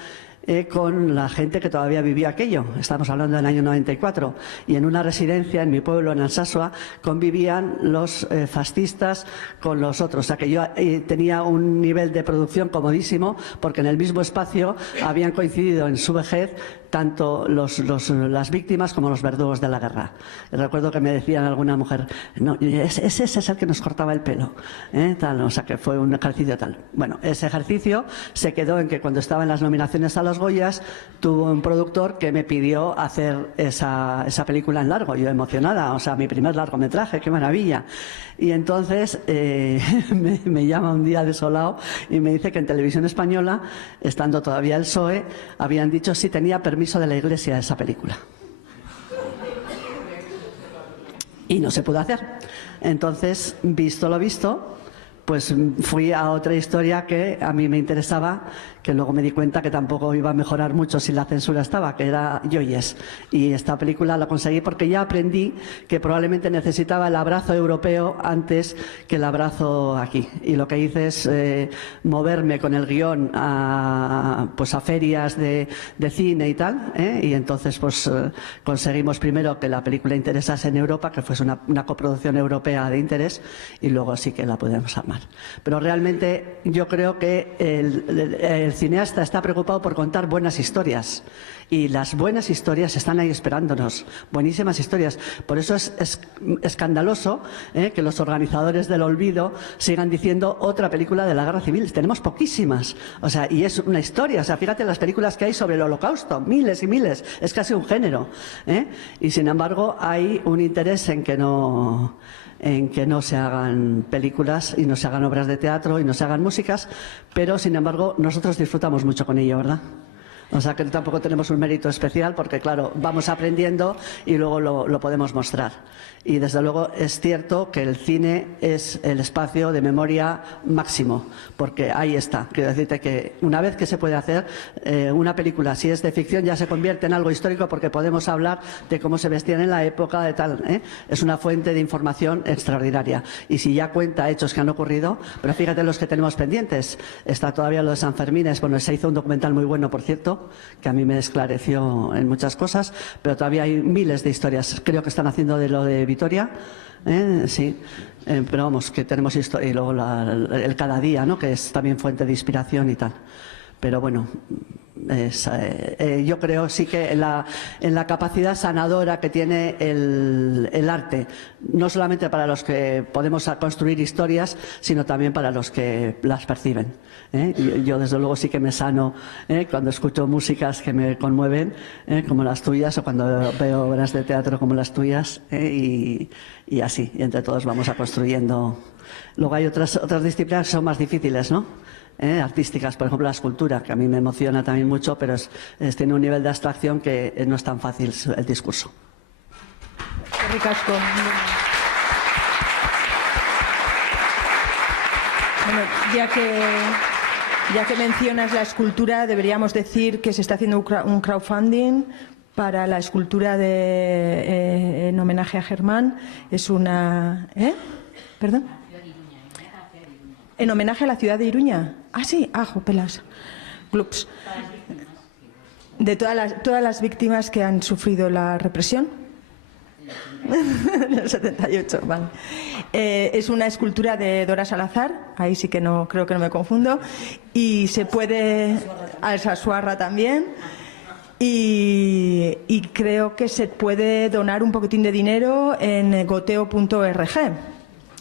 con la gente que todavía vivía aquello. Estamos hablando del año 94, y en una residencia en mi pueblo, en Alsasua, convivían los fascistas con los otros. O sea que yo tenía un nivel de producción comodísimo, porque en el mismo espacio habían coincidido en su vejez tanto las víctimas como los verdugos de la guerra. Recuerdo que me decían alguna mujer, no, ese es el que nos cortaba el pelo, tal, o sea que fue un ejercicio tal. Bueno, ese ejercicio se quedó en que cuando estaba en las nominaciones a los Goyas, tuvo un productor que me pidió hacer esa película en largo. Yo emocionada, o sea, mi primer largometraje, qué maravilla. Y entonces me llama un día desolado y me dice que en Televisión Española, estando todavía el PSOE, habían dicho si tenía permiso de la Iglesia esa película. Y no se pudo hacer. Entonces, visto lo visto, pues fui a otra historia que a mí me interesaba, que luego me di cuenta que tampoco iba a mejorar mucho si la censura estaba, que era Joyes. Y esta película la conseguí porque ya aprendí que probablemente necesitaba el abrazo europeo antes que el abrazo aquí. Y lo que hice es moverme con el guión a ferias de cine y tal, y entonces pues conseguimos primero que la película interesase en Europa, que fuese una coproducción europea de interés, y luego sí que la pudimos armar. Pero realmente yo creo que el cineasta está preocupado por contar buenas historias, y las buenas historias están ahí esperándonos, buenísimas historias. Por eso es escandaloso que los organizadores del olvido sigan diciendo otra película de la guerra civil. Tenemos poquísimas, o sea, y es una historia. O sea, fíjate las películas que hay sobre el Holocausto, miles y miles, es casi un género, y sin embargo hay un interés en que no se hagan películas y no se hagan obras de teatro y no se hagan músicas, pero sin embargo nosotros disfrutamos mucho con ello, ¿verdad? O sea que tampoco tenemos un mérito especial porque, claro, vamos aprendiendo y luego lo podemos mostrar. Y desde luego es cierto que el cine es el espacio de memoria máximo, porque ahí está. Quiero decirte que una vez que se puede hacer una película, si es de ficción, ya se convierte en algo histórico porque podemos hablar de cómo se vestían en la época, de tal. Es una fuente de información extraordinaria. Y si ya cuenta hechos que han ocurrido, pero fíjate los que tenemos pendientes. Está todavía lo de San Fermines. Bueno, se hizo un documental muy bueno, por cierto, que a mí me esclareció en muchas cosas, pero todavía hay miles de historias. Creo que están haciendo de lo de Vitoria, sí, pero vamos, que tenemos historia, y luego el cada día, ¿no?, que es también fuente de inspiración y tal. Pero bueno, Yo creo sí que en la capacidad sanadora que tiene el arte, no solamente para los que podemos construir historias, sino también para los que las perciben. Yo desde luego sí que me sano cuando escucho músicas que me conmueven, como las tuyas, o cuando veo obras de teatro como las tuyas, y así, y entre todos vamos a construyendo. Luego hay otras disciplinas que son más difíciles, ¿no? Artísticas, por ejemplo la escultura, que a mí me emociona también mucho, pero tiene un nivel de abstracción que no es tan fácil el discurso. Eskerrik asko. Bueno, ya que mencionas la escultura, deberíamos decir que se está haciendo un crowdfunding para la escultura en homenaje a Germán. Es una... ¿Perdón? En homenaje a la ciudad de Iruña. Ah, sí, jopelas. Clubs. De todas las víctimas que han sufrido la represión. En el 78, vale. Es una escultura de Dora Salazar, ahí sí que no, creo que no me confundo. Y se puede... A esa Suarra también. Y creo que se puede donar un poquitín de dinero en goteo.org.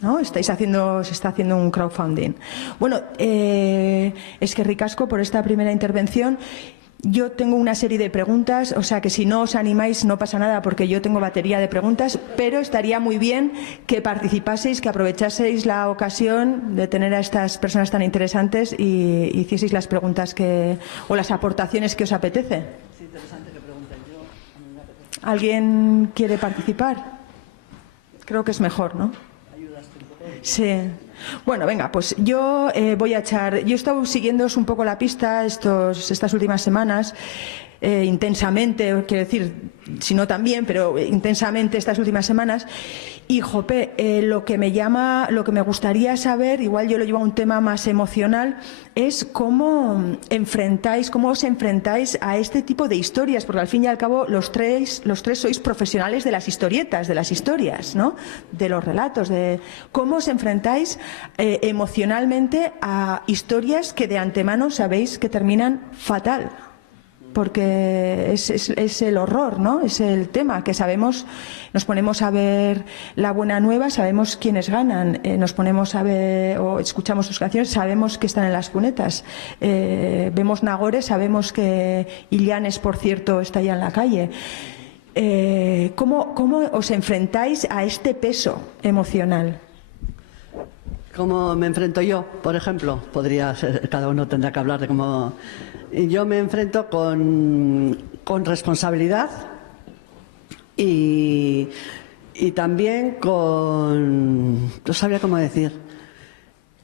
¿No? Se está haciendo un crowdfunding. Bueno, eskerrik asko por esta primera intervención. Yo tengo una serie de preguntas, o sea que si no os animáis no pasa nada porque yo tengo batería de preguntas, pero estaría muy bien que participaseis, que aprovechaseis la ocasión de tener a estas personas tan interesantes y hicieseis las preguntas o las aportaciones que os apetece. Es interesante que pregunten yo. ¿Alguien quiere participar? Creo que es mejor, ¿no? Sí. Bueno, venga, pues yo voy a echar... Yo he estado siguiéndoos un poco la pista estas últimas semanas, intensamente, quiero decir, si no también, pero intensamente estas últimas semanas. Y, jope, lo que me gustaría saber, igual yo lo llevo a un tema más emocional, es cómo os enfrentáis a este tipo de historias, porque al fin y al cabo los tres sois profesionales de las historietas, de las historias, ¿no? De los relatos, de cómo os enfrentáis emocionalmente a historias que de antemano sabéis que terminan fatal. Porque es el horror, ¿no? Es el tema que sabemos, nos ponemos a ver La Buena Nueva, sabemos quiénes ganan, nos ponemos a ver o escuchamos sus canciones, sabemos que están en las cunetas, vemos Nagore, sabemos que Illanes, por cierto, está ya en la calle. ¿Cómo os enfrentáis a este peso emocional? ¿Cómo me enfrento yo, por ejemplo? Podría ser, cada uno tendrá que hablar de cómo... Yo me enfrento con responsabilidad y también no sabría cómo decir,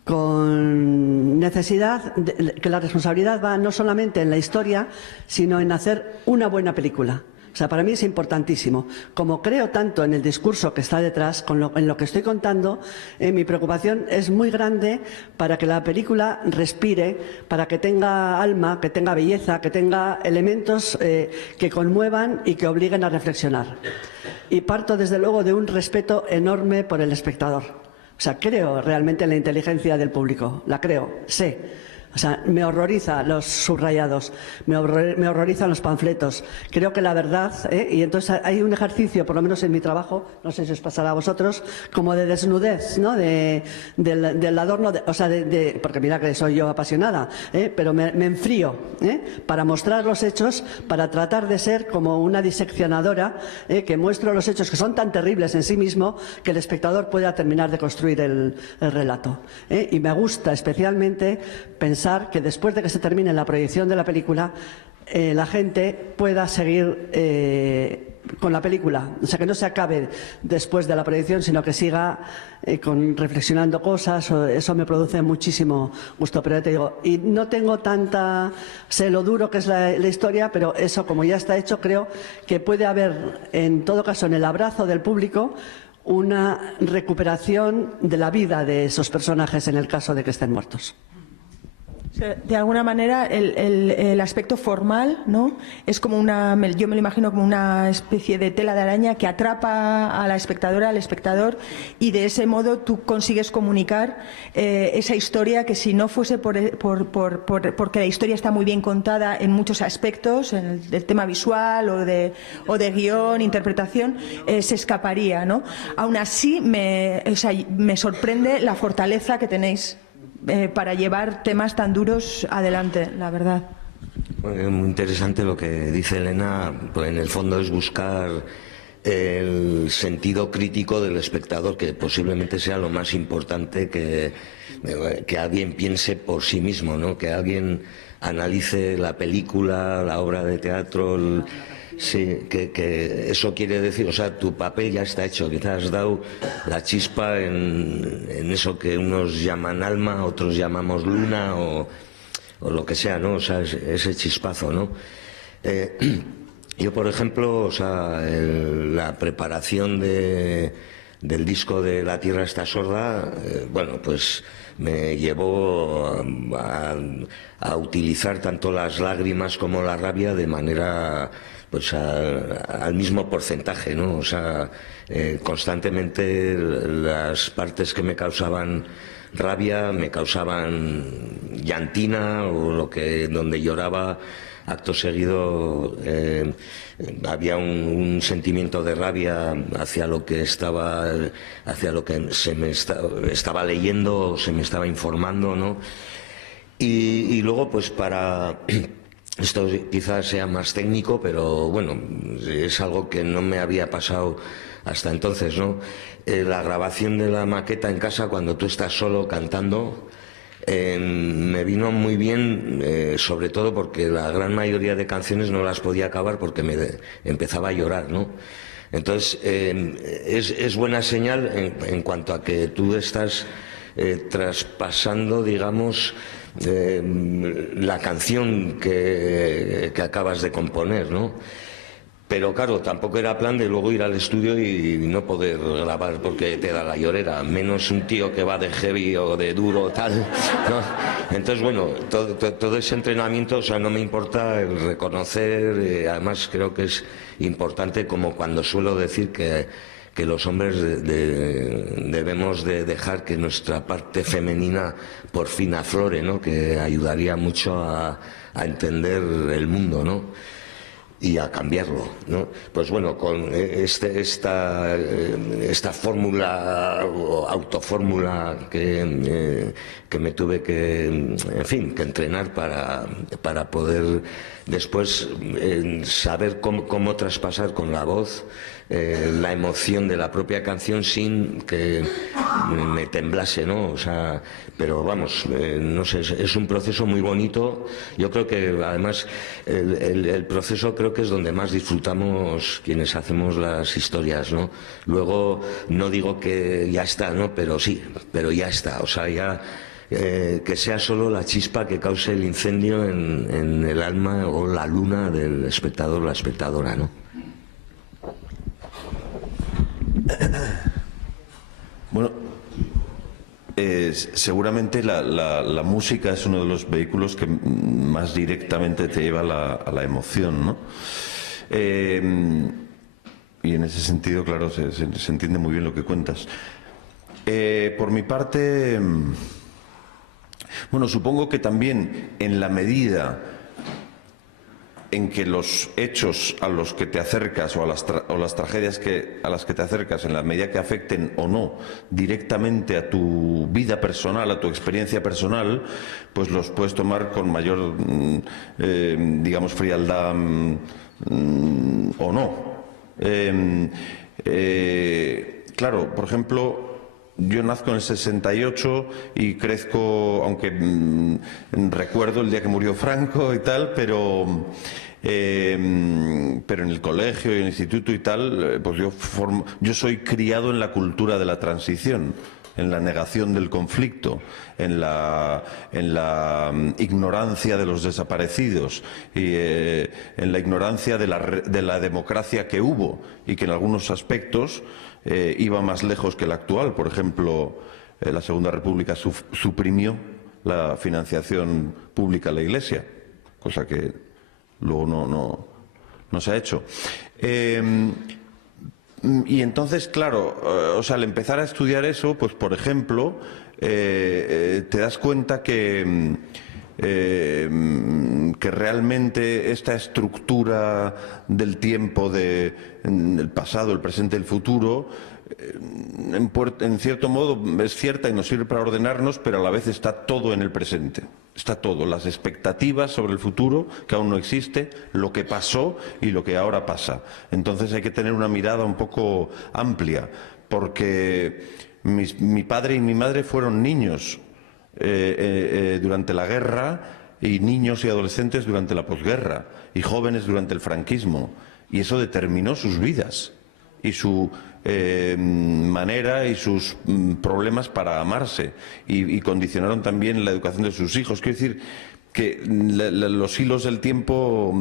con necesidad, que la responsabilidad va no solamente en la historia, sino en hacer una buena película. O sea, para mí es importantísimo. Como creo tanto en el discurso que está detrás, en lo que estoy contando, mi preocupación es muy grande para que la película respire, para que tenga alma, que tenga belleza, que tenga elementos que conmuevan y que obliguen a reflexionar. Y parto, desde luego, de un respeto enorme por el espectador. O sea, creo realmente en la inteligencia del público. La creo, sé. O sea, me horroriza los subrayados, me horrorizan los panfletos. Creo que la verdad, y entonces hay un ejercicio, por lo menos en mi trabajo, no sé si os pasará a vosotros, como de desnudez, ¿no? Del adorno, porque mira que soy yo apasionada, pero me enfrío, para mostrar los hechos, para tratar de ser como una diseccionadora, que muestro los hechos que son tan terribles en sí mismo que el espectador pueda terminar de construir el relato. Y me gusta especialmente pensar que después de que se termine la proyección de la película, la gente pueda seguir con la película. O sea, que no se acabe después de la proyección, sino que siga reflexionando cosas. Eso me produce muchísimo gusto. Pero te digo, y no tengo sé lo duro que es la historia, pero eso, como ya está hecho, creo que puede haber, en todo caso, en el abrazo del público, una recuperación de la vida de esos personajes en el caso de que estén muertos. O sea, de alguna manera el aspecto formal, ¿no? Es como yo me lo imagino como una especie de tela de araña que atrapa a la espectadora, al espectador, y de ese modo tú consigues comunicar esa historia que, si no fuese porque la historia está muy bien contada en muchos aspectos, en el tema visual o de guión, interpretación, se escaparía, ¿no? Aún así me sorprende la fortaleza que tenéis para llevar temas tan duros adelante, la verdad. Bueno, muy interesante lo que dice Elena, pues en el fondo es buscar el sentido crítico del espectador, que posiblemente sea lo más importante, que alguien piense por sí mismo, ¿no? Que alguien analice la película, la obra de teatro. Sí, que eso quiere decir, o sea, tu papel ya está hecho, quizás has dado la chispa en eso que unos llaman alma, otros llamamos luna o lo que sea, ¿no? O sea, ese chispazo, ¿no? Yo, por ejemplo, o sea, la preparación del disco de La Tierra está sorda, bueno, pues me llevó a utilizar tanto las lágrimas como la rabia de manera, pues al mismo porcentaje, ¿no? O sea, constantemente las partes que me causaban rabia me causaban llantina, o donde lloraba acto seguido había un sentimiento de rabia hacia lo que se me estaba leyendo o se me estaba informando, ¿no? Y luego, pues para esto quizás sea más técnico, pero bueno, es algo que no me había pasado hasta entonces, ¿no? La grabación de la maqueta en casa, cuando tú estás solo cantando, me vino muy bien, sobre todo porque la gran mayoría de canciones no las podía acabar porque me empezaba a llorar, ¿no? Entonces, es buena señal en cuanto a que tú estás traspasando, digamos, la canción que acabas de componer, ¿no? Pero claro, tampoco era plan de luego ir al estudio y no poder grabar porque te da la llorera, menos un tío que va de heavy o de duro tal, ¿no? Entonces, bueno, todo ese entrenamiento, o sea, no me importa el reconocer, además creo que es importante, como cuando suelo decir que los hombres debemos de dejar que nuestra parte femenina por fin aflore, ¿no? Que ayudaría mucho a entender el mundo, ¿no? Y a cambiarlo, ¿no? Pues bueno, con esta fórmula o autofórmula que me tuve que, en fin, que entrenar para poder después saber cómo traspasar con la voz la emoción de la propia canción sin que me temblase, ¿no? O sea, pero vamos, no sé, es un proceso muy bonito. Yo creo que además el proceso creo que es donde más disfrutamos quienes hacemos las historias, ¿no? Luego no digo que ya está, ¿no? Pero sí, pero ya está, o sea, ya que sea solo la chispa que cause el incendio en el alma o la luna del espectador o la espectadora, ¿no? Bueno, seguramente la música es uno de los vehículos que más directamente te lleva a la emoción, ¿no? Y en ese sentido, claro, se entiende muy bien lo que cuentas. Por mi parte, bueno, supongo que también en la medida en que los hechos a los que te acercas o las tragedias a las que te acercas, en la medida que afecten o no directamente a tu vida personal, a tu experiencia personal, pues los puedes tomar con mayor, digamos, frialdad o no. Claro, por ejemplo, yo nazco en el 68 y crezco, aunque recuerdo el día que murió Franco y tal, pero en el colegio y en el instituto y tal, pues yo soy criado en la cultura de la transición, en la negación del conflicto, en la ignorancia de los desaparecidos y en la ignorancia de la democracia que hubo y que en algunos aspectos iba más lejos que la actual. Por ejemplo, la Segunda República suprimió la financiación pública a la Iglesia, cosa que luego no se ha hecho. Y entonces, claro, o sea, al empezar a estudiar eso, pues por ejemplo, te das cuenta que realmente esta estructura del tiempo, del pasado, el presente, el futuro, en cierto modo es cierta y nos sirve para ordenarnos, pero a la vez está todo en el presente. Está todo, las expectativas sobre el futuro, que aún no existe, lo que pasó y lo que ahora pasa. Entonces hay que tener una mirada un poco amplia, porque mi padre y mi madre fueron niños durante la guerra, y niños y adolescentes durante la posguerra, y jóvenes durante el franquismo, y eso determinó sus vidas y su manera y sus problemas para amarse, y condicionaron también la educación de sus hijos. Quiero decir que los hilos del tiempo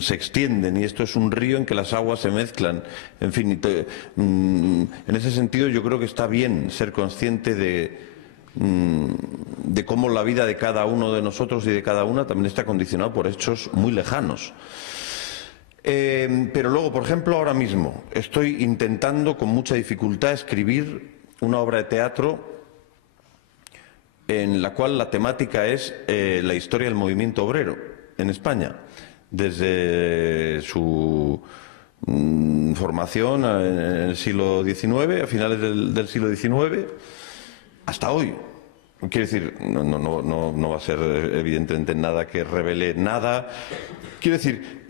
se extienden, y esto es un río en que las aguas se mezclan. En fin, en ese sentido yo creo que está bien ser consciente de cómo la vida de cada uno de nosotros y de cada una también está condicionado por hechos muy lejanos. Pero luego, por ejemplo, ahora mismo estoy intentando con mucha dificultad escribir una obra de teatro en la cual la temática es la historia del movimiento obrero en España, desde su formación en el siglo XIX, a finales del siglo XIX, hasta hoy. Quiero decir, no va a ser evidentemente nada que revele nada. Quiero decir,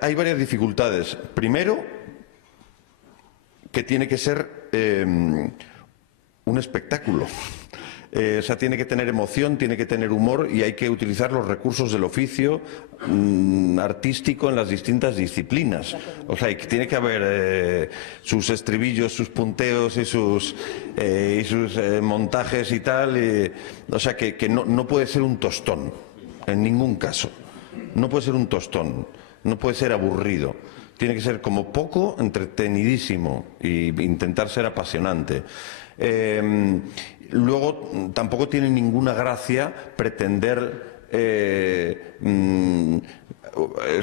hay varias dificultades. Primero, que tiene que ser un espectáculo. O sea, tiene que tener emoción, tiene que tener humor, y hay que utilizar los recursos del oficio artístico en las distintas disciplinas. O sea, tiene que haber sus estribillos, sus punteos y sus montajes y tal. O sea, que no puede ser un tostón, en ningún caso. No puede ser un tostón, no puede ser aburrido. Tiene que ser como poco entretenidísimo e intentar ser apasionante. Luego, tampoco tiene ninguna gracia pretender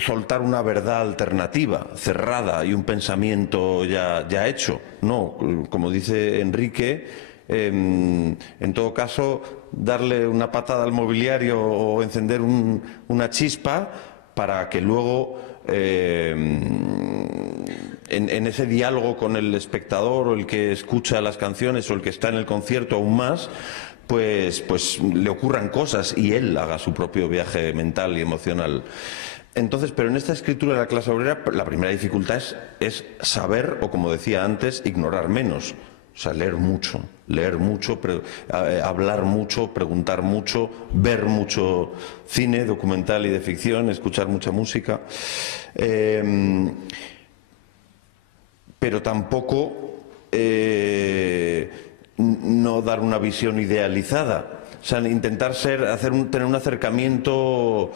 soltar una verdad alternativa, cerrada, y un pensamiento ya hecho. No, como dice Enrique, en todo caso, darle una patada al mobiliario o encender una chispa para que luego en ese diálogo con el espectador, o el que escucha las canciones, o el que está en el concierto aún más, pues le ocurran cosas y él haga su propio viaje mental y emocional. Entonces, pero en esta escritura de la clase obrera, la primera dificultad es saber, o como decía antes, ignorar menos. O sea, leer mucho, hablar mucho, preguntar mucho, ver mucho cine documental y de ficción, escuchar mucha música. Pero tampoco no dar una visión idealizada. O sea, intentar tener un acercamiento.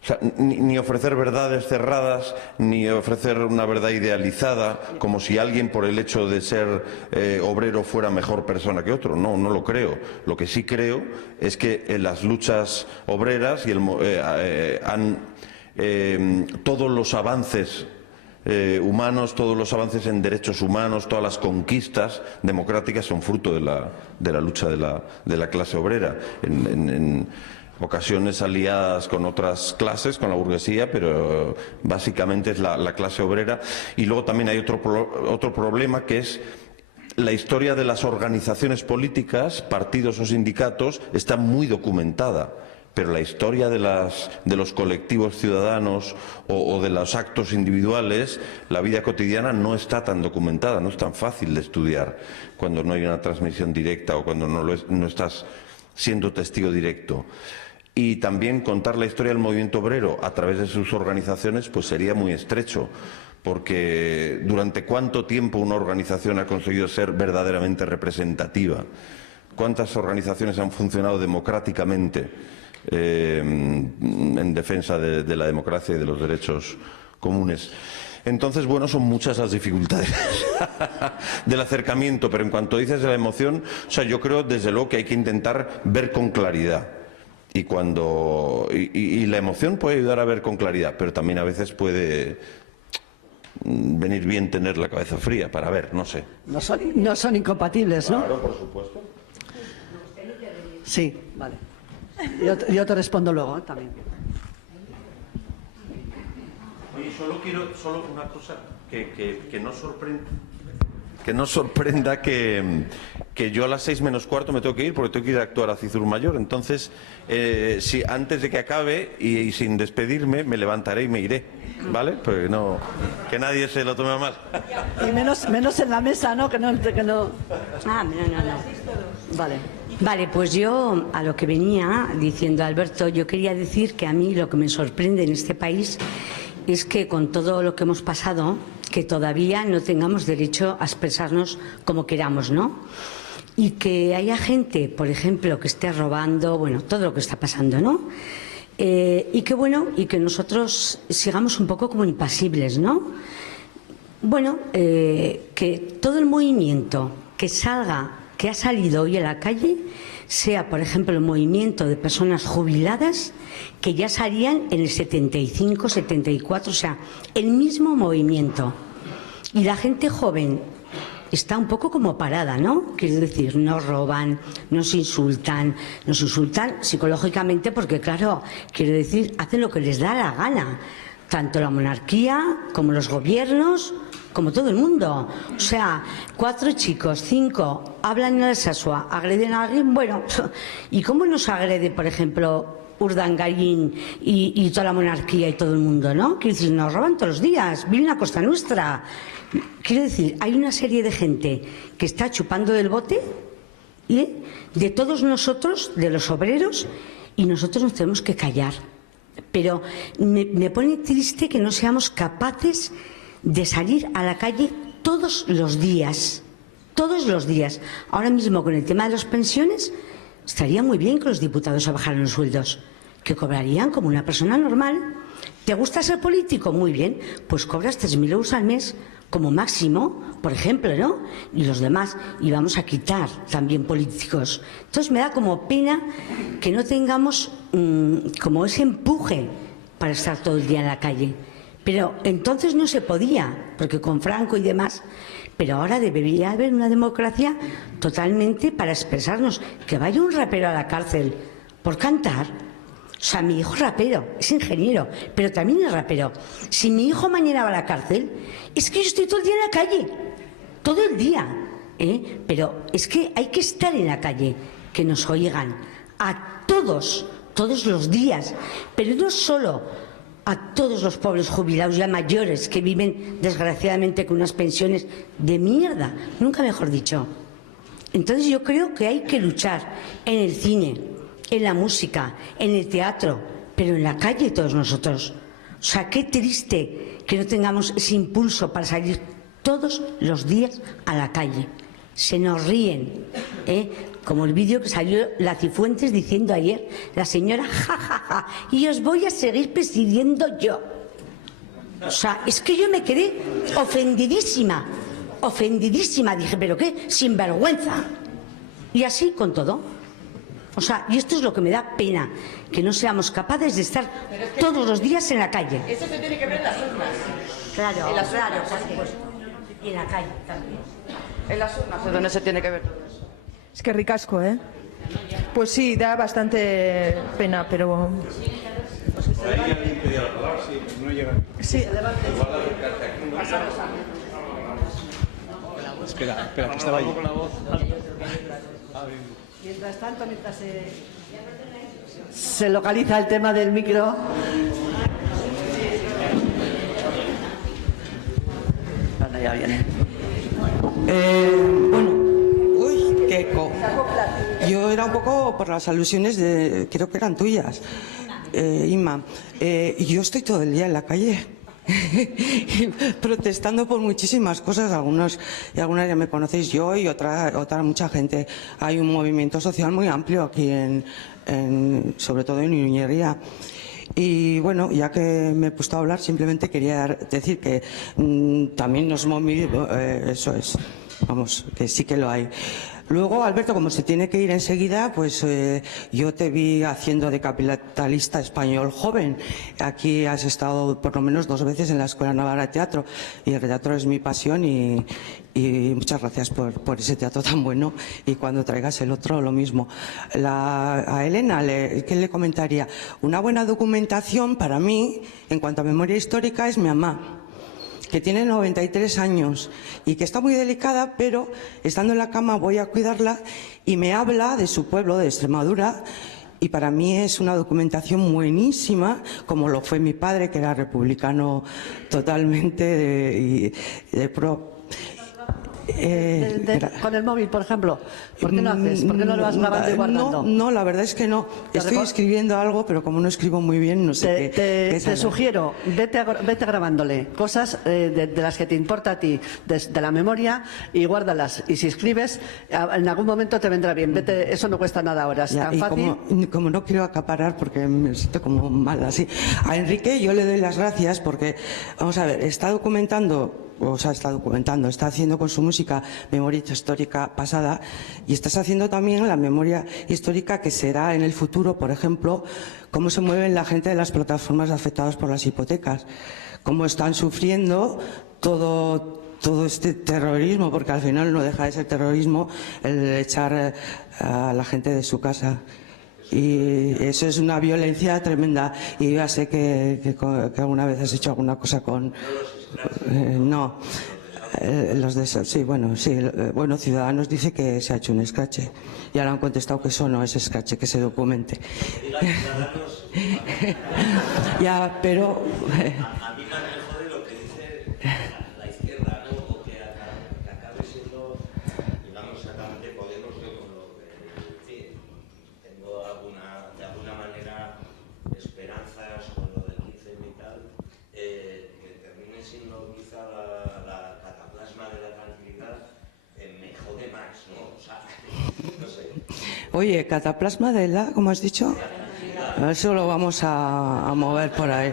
O sea, ni ofrecer verdades cerradas, ni ofrecer una verdad idealizada, como si alguien por el hecho de ser obrero fuera mejor persona que otro. No lo creo. Lo que sí creo es que en las luchas obreras todos los avances humanos, todos los avances en derechos humanos, todas las conquistas democráticas son fruto de la lucha de la clase obrera. En ocasiones aliadas con otras clases, con la burguesía, pero básicamente es la clase obrera. Y luego también hay otro problema, que es la historia de las organizaciones políticas, partidos o sindicatos, está muy documentada, pero la historia de los colectivos ciudadanos o de los actos individuales, la vida cotidiana, no está tan documentada, no es tan fácil de estudiar cuando no hay una transmisión directa o cuando no estás siendo testigo directo. Y también contar la historia del movimiento obrero a través de sus organizaciones pues sería muy estrecho, porque ¿durante cuánto tiempo una organización ha conseguido ser verdaderamente representativa? ¿Cuántas organizaciones han funcionado democráticamente en defensa de la democracia y de los derechos comunes? Entonces, bueno, son muchas las dificultades del acercamiento, pero en cuanto dices de la emoción, o sea, yo creo desde luego que hay que intentar ver con claridad. Y la emoción puede ayudar a ver con claridad, pero también a veces puede venir bien tener la cabeza fría para ver, no sé. No son incompatibles, ¿no? Claro, por supuesto. Sí, vale. Yo te respondo luego, también. Oye, solo una cosa que no sorprenda que yo a las 6 menos cuarto me tengo que ir porque tengo que ir a actuar a Cizur Mayor. Entonces, si antes de que acabe y sin despedirme, me levantaré y me iré, ¿vale? Pues no, que nadie se lo tome a mal. Y menos en la mesa, ¿no? Que no. Ah, no. Vale, pues yo a lo que venía diciendo Alberto, yo quería decir que a mí lo que me sorprende en este país es que con todo lo que hemos pasado, que todavía no tengamos derecho a expresarnos como queramos, ¿no? Y que haya gente, por ejemplo, que esté robando, bueno, todo lo que está pasando, ¿no? Y que nosotros sigamos un poco como impasibles, ¿no? Bueno, que todo el movimiento que ha salido hoy a la calle, sea, por ejemplo, el movimiento de personas jubiladas que ya salían en el 75, 74, o sea, el mismo movimiento. Y la gente joven está un poco como parada, ¿no? Quiero decir, no roban, nos insultan psicológicamente porque, claro, quiero decir, hacen lo que les da la gana, tanto la monarquía como los gobiernos, como todo el mundo. O sea, 4 chicos, 5, hablan en Alsasua, agreden a alguien, bueno, ¿y cómo nos agrede, por ejemplo, Urdangarín y toda la monarquía y todo el mundo, ¿no? Quiero decir, nos roban todos los días, viven a costa nuestra. Quiero decir, hay una serie de gente que está chupando del bote, de todos nosotros, de los obreros, y nosotros nos tenemos que callar. Pero me pone triste que no seamos capaces de salir a la calle todos los días. Todos los días. Ahora mismo con el tema de las pensiones, estaría muy bien que los diputados se bajaran los sueldos, que cobrarían como una persona normal. ¿Te gusta ser político? Muy bien, pues cobras 3.000 euros al mes como máximo, por ejemplo, ¿no? Y los demás, y vamos a quitar también políticos. Entonces me da como pena que no tengamos como ese empuje para estar todo el día en la calle. Pero entonces no se podía, porque con Franco y demás, pero ahora debería haber una democracia totalmente para expresarnos. Que vaya un rapero a la cárcel por cantar. O sea, mi hijo es rapero, es ingeniero, pero también es rapero. Si mi hijo mañana va a la cárcel, es que yo estoy todo el día en la calle, todo el día. Pero es que hay que estar en la calle, que nos oigan a todos los días, pero no solo a todos los pobres jubilados ya mayores que viven desgraciadamente con unas pensiones de mierda, nunca mejor dicho. Entonces yo creo que hay que luchar en el cine, en la música, en el teatro, pero en la calle todos nosotros. O sea, qué triste que no tengamos ese impulso para salir todos los días a la calle. Se nos ríen, como el vídeo que salió la Cifuentes diciendo ayer, la señora, jajaja, y os voy a seguir presidiendo yo. O sea, es que yo me quedé ofendidísima, dije, pero qué sinvergüenza. Y así con todo. O sea, y esto es lo que me da pena, que no seamos capaces de estar todos los días en la calle. Eso se tiene que ver en las urnas. Claro, En las urnas, claro, por supuesto. Y en la calle también. En las urnas es donde se tiene que ver todo eso. Es que ricasco, ¿eh? Pues sí, da bastante pena, pero... Sí. Espera, que estaba ahí. Mientras tanto, se localiza el tema del micro. Bueno, ya viene. Yo era un poco por las alusiones creo que eran tuyas, Inma. Yo estoy todo el día en la calle protestando por muchísimas cosas, algunas ya me conocéis yo y otra mucha gente. Hay un movimiento social muy amplio aquí sobre todo en Iruñería. Y bueno, ya que me he puesto a hablar, simplemente quería decir que también nos hemos movido, eso es, vamos, que sí que lo hay. Luego, Alberto, como se tiene que ir enseguida, pues yo te vi haciendo de capitalista español joven. Aquí has estado por lo menos 2 veces en la Escuela Navarra de Teatro y el teatro es mi pasión y muchas gracias por ese teatro tan bueno y cuando traigas el otro lo mismo. A Elena, ¿qué le comentaría? Una buena documentación para mí, en cuanto a memoria histórica, es mi mamá, que tiene 93 años y que está muy delicada, pero estando en la cama voy a cuidarla y me habla de su pueblo, de Extremadura, y para mí es una documentación buenísima, como lo fue mi padre, que era republicano totalmente de pro. Con el móvil, por ejemplo, ¿por qué no haces? ¿Por qué no lo vas grabando y guardando? No, la verdad es que no. Estoy escribiendo algo, pero como no escribo muy bien, no sé qué. Te sugiero, vete grabándole cosas de las que te importa a ti, de la memoria, y guárdalas. Y si escribes, en algún momento te vendrá bien. Vete, eso no cuesta nada ahora, es tan fácil. Como no quiero acaparar, porque me siento como mal así. A Enrique yo le doy las gracias porque, vamos a ver, está haciendo con su música memoria histórica pasada y estás haciendo también la memoria histórica que será en el futuro, por ejemplo, cómo se mueven la gente de las plataformas afectadas por las hipotecas, cómo están sufriendo todo este terrorismo, porque al final no deja de ser terrorismo el echar a la gente de su casa. Y eso es una violencia tremenda. Y ya sé que alguna vez has hecho alguna cosa con... no. Los de sí, bueno, Ciudadanos dice que se ha hecho un escrache. Y ahora han contestado que eso no es escrache, que se documente. Ya, pero... A mí me jode lo que dice la izquierda, ¿no? O que acabe siendo, digamos, exactamente Podemos, que con lo que, en fin, tengo de alguna manera esperanzas con lo del 15 y tal, que termine siendo quizá la cataplasma de la tranquilidad, me jode más, ¿no? O sea, no sé. Oye, cataplasma de la, ¿cómo has dicho? Eso lo vamos a mover por ahí.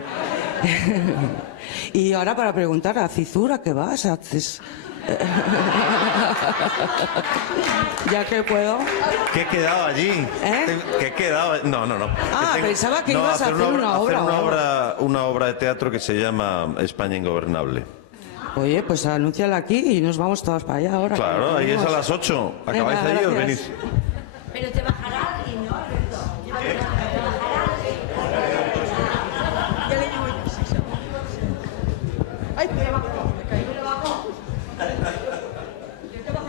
Y ahora para preguntar a Cizura, ¿qué vas? ¿Haces? Ya que puedo. ¿Qué he quedado allí? ¿Qué he quedado? No. Pensaba que ibas a hacer una obra. Una obra de teatro que se llama España Ingobernable. Oye, pues anúnciala aquí y nos vamos todos para allá ahora. Claro, ahí es a las 8. ¿Acabáis ahí o venís? Pero te bajará y no, Alberto.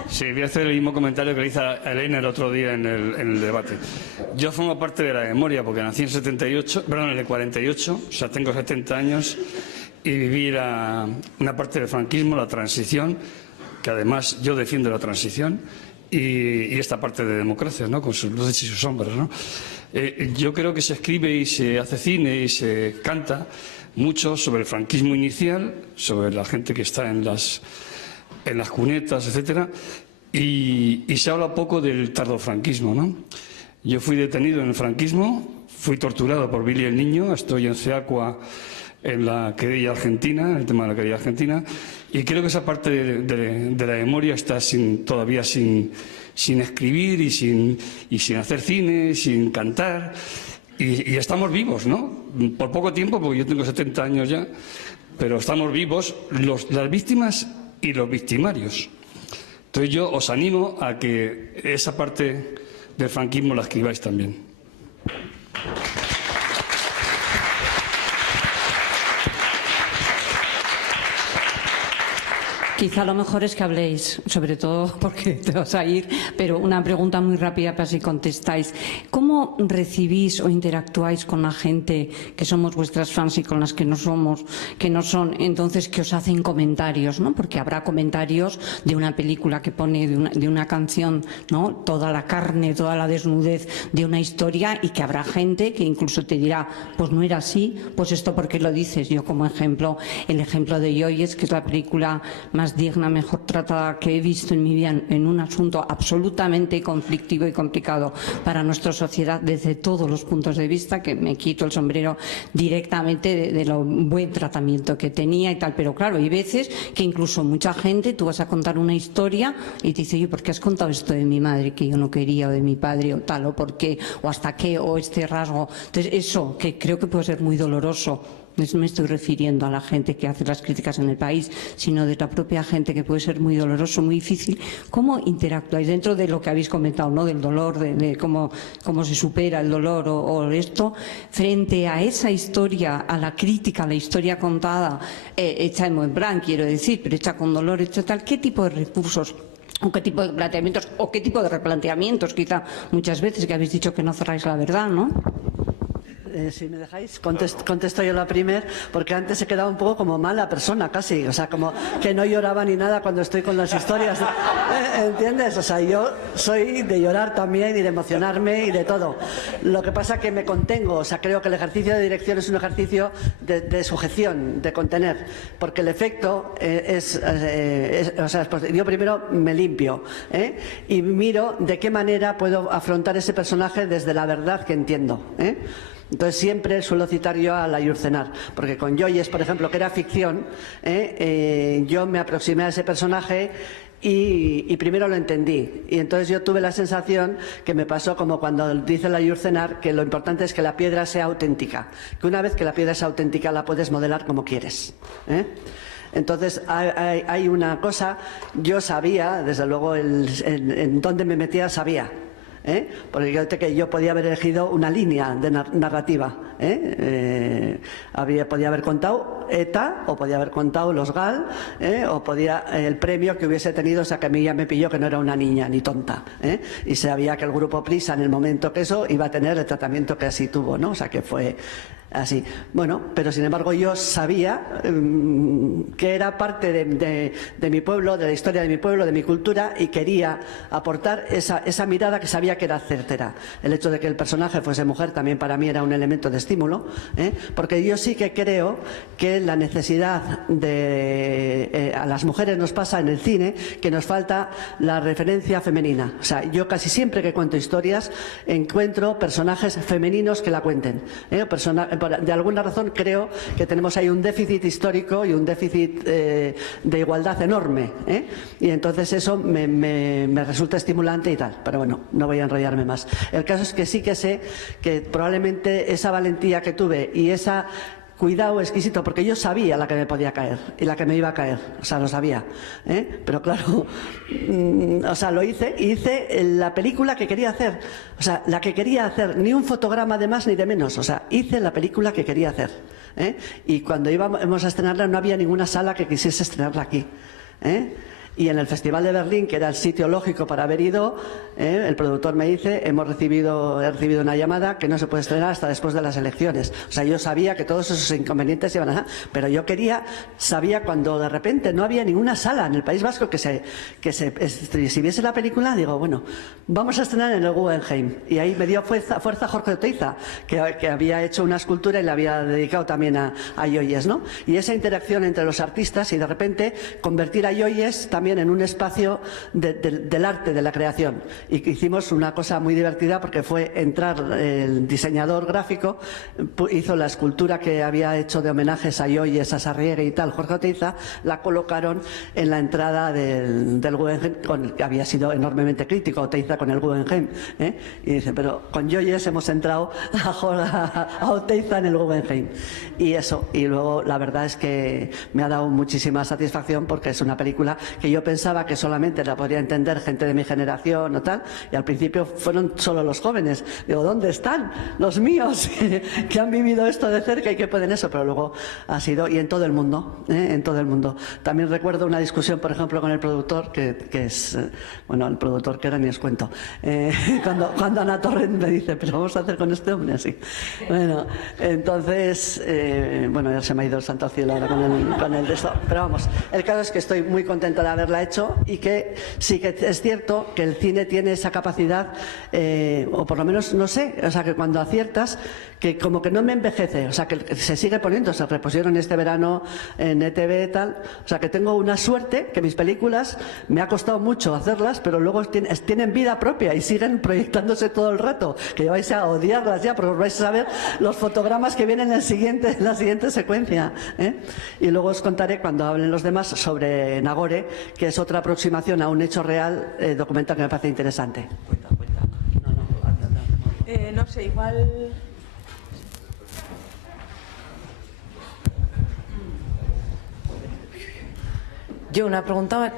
Sí, voy a hacer el mismo comentario que le hice a Elena el otro día en el debate. Yo formo parte de la memoria porque nací en el 48, o sea, tengo 70 años y viví una parte del franquismo, la transición, que además yo defiendo la transición, y esta parte de democracia, ¿no? Con sus luces y sus sombras, ¿no? Yo creo que se escribe y se hace cine y se canta mucho sobre el franquismo inicial, sobre la gente que está en las cunetas, etcétera, y se habla poco del tardofranquismo, ¿no? Yo fui detenido en el franquismo, fui torturado por Billy el Niño, estoy en Ceacua en la querella argentina, en el tema de la querella argentina, y creo que esa parte de la memoria está todavía sin escribir y sin hacer cine, sin cantar, y estamos vivos, ¿no? Por poco tiempo, porque yo tengo 70 años ya, pero estamos vivos las víctimas y los victimarios. Entonces yo os animo a que esa parte del franquismo la escribáis también. Quizá lo mejor es que habléis, sobre todo porque te vas a ir, pero una pregunta muy rápida para si contestáis. ¿Cómo recibís o interactuáis con la gente que somos vuestras fans y con las que no somos, que no son, entonces que os hacen comentarios, ¿no? Porque habrá comentarios de una película que pone de una canción, ¿no? Toda la carne, toda la desnudez de una historia, y que habrá gente que incluso te dirá, pues no era así, pues esto ¿por qué lo dices? Yo como ejemplo, el ejemplo de Yoyes, que es la película más más digna, mejor tratada que he visto en mi vida en un asunto absolutamente conflictivo y complicado para nuestra sociedad desde todos los puntos de vista, que me quito el sombrero directamente de lo buen tratamiento que tenía y tal. Pero claro, hay veces que incluso mucha gente, tú vas a contar una historia y te dice, oye, ¿por qué has contado esto de mi madre que yo no quería, o de mi padre, o tal, o por qué, o hasta qué, o este rasgo? Entonces, eso, que creo que puede ser muy doloroso. No me estoy refiriendo a la gente que hace las críticas en el país, sino de la propia gente, que puede ser muy doloroso, muy difícil. ¿Cómo interactuáis dentro de lo que habéis comentado, ¿no? Del dolor, de cómo se supera el dolor o esto, frente a esa historia, a la crítica, a la historia contada, hecha en buen plan, quiero decir, pero hecha con dolor, hecha tal? ¿Qué tipo de recursos o qué tipo de planteamientos o qué tipo de replanteamientos, quizá muchas veces, que habéis dicho que no cerráis la verdad, ¿no? Si me dejáis, contesto yo la primera, porque antes he quedado un poco como mala persona casi, o sea, como que no lloraba ni nada cuando estoy con las historias, ¿entiendes? O sea, yo soy de llorar también y de emocionarme y de todo. Lo que pasa que me contengo, o sea, creo que el ejercicio de dirección es un ejercicio de sujeción, de contener, porque el efecto o sea, pues yo primero me limpio y miro de qué manera puedo afrontar ese personaje desde la verdad que entiendo. Entonces siempre suelo citar yo a la Ayurcenar, porque con Joyes, por ejemplo, que era ficción, yo me aproximé a ese personaje y primero lo entendí. Y entonces yo tuve la sensación que me pasó como cuando dice la Ayurcenar, que lo importante es que la piedra sea auténtica, que una vez que la piedra es auténtica la puedes modelar como quieres. Entonces hay una cosa, yo sabía, desde luego en dónde me metía sabía. Porque yo podía haber elegido una línea de narrativa. Podía haber contado ETA, o podía haber contado los GAL, o podía el premio que hubiese tenido, o sea, que a mí ya me pilló que no era una niña ni tonta, y sabía que el grupo Prisa, en el momento que eso, iba a tener el tratamiento que así tuvo, ¿no? O sea, que fue así. Bueno, pero sin embargo yo sabía que era parte de mi pueblo, de la historia de mi pueblo, de mi cultura, y quería aportar esa mirada que sabía que era certera. El hecho de que el personaje fuese mujer también para mí era un elemento de estímulo, porque yo sí que creo que la necesidad a las mujeres nos pasa en el cine, que nos falta la referencia femenina. O sea, yo casi siempre que cuento historias encuentro personajes femeninos que la cuenten. De alguna razón creo que tenemos ahí un déficit histórico y un déficit de igualdad enorme, y entonces eso me resulta estimulante y tal, pero bueno, no voy a enrollarme más. El caso es que sí que sé que probablemente esa valentía que tuve y esa cuidado exquisito, porque yo sabía la que me podía caer y la que me iba a caer, o sea, lo sabía, pero claro, o sea, lo hice, y hice la película que quería hacer, o sea, la que quería hacer, ni un fotograma de más ni de menos, o sea, hice la película que quería hacer, y cuando íbamos a estrenarla no había ninguna sala que quisiese estrenarla aquí, y en el Festival de Berlín, que era el sitio lógico para haber ido, el productor me dice, he recibido una llamada que no se puede estrenar hasta después de las elecciones. O sea, yo sabía que todos esos inconvenientes iban a... Pero yo sabía cuando de repente no había ninguna sala en el País Vasco que si viese la película, digo, bueno, vamos a estrenar en el Guggenheim. Y ahí me dio fuerza Jorge Oteiza, que había hecho una escultura y la había dedicado también a Joyes, ¿no? Y esa interacción entre los artistas, y de repente convertir a Joyes también en un espacio del arte, de la creación. Y hicimos una cosa muy divertida, porque fue entrar el diseñador gráfico, hizo la escultura que había hecho de homenajes a Joyes, a Sarriere y tal, Jorge Oteiza, la colocaron en la entrada del Guggenheim, que había sido enormemente crítico Oteiza con el Guggenheim, y dice, pero con Joyes hemos entrado a Oteiza en el Guggenheim. Y eso, y luego la verdad es que me ha dado muchísima satisfacción, porque es una película que yo pensaba que solamente la podría entender gente de mi generación o tal, y al principio fueron solo los jóvenes. Digo, ¿dónde están los míos que han vivido esto de cerca y que pueden eso? Pero luego ha sido, y en todo el mundo, en todo el mundo. También recuerdo una discusión, por ejemplo, con el productor, que es, bueno, el productor que era, ni os cuento, cuando Ana Torrent me dice, pero vamos a hacer con este hombre así. Bueno, entonces, bueno, ya se me ha ido el santo al cielo ahora con el de esto, pero vamos, el caso es que estoy muy contenta de haberla hecho, y que sí que es cierto que el cine tiene esa capacidad, o por lo menos, no sé, o sea, que cuando aciertas, que como que no me envejece, o sea, que se sigue poniendo, se repusieron este verano en ETV y tal, o sea, que tengo una suerte que mis películas me ha costado mucho hacerlas, pero luego tienen vida propia y siguen proyectándose todo el rato, que vais a odiarlas ya, porque vais a ver los fotogramas que vienen en la siguiente secuencia, ¿eh? Y luego os contaré cuando hablen los demás sobre Nagore, que es otra aproximación a un hecho real documental que me parece interesante. No sé, igual... Yo una pregunta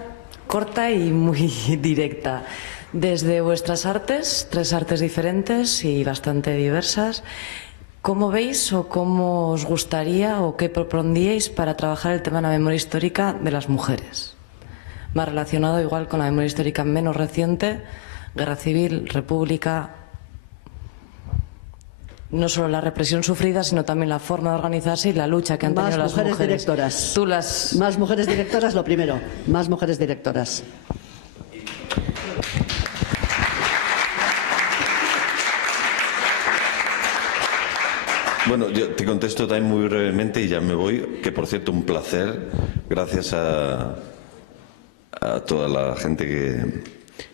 corta y muy directa. Desde vuestras artes, 3 artes diferentes y bastante diversas, ¿cómo veis o cómo os gustaría o qué propondríais para trabajar el tema de la memoria histórica de las mujeres? Más relacionado igual con la memoria histórica menos reciente, guerra civil, república, no solo la represión sufrida, sino también la forma de organizarse y la lucha que han tenido las mujeres. Más mujeres directoras. Más mujeres directoras, lo primero. Más mujeres directoras. Bueno, yo te contesto también muy brevemente y ya me voy, que por cierto un placer, gracias a toda la gente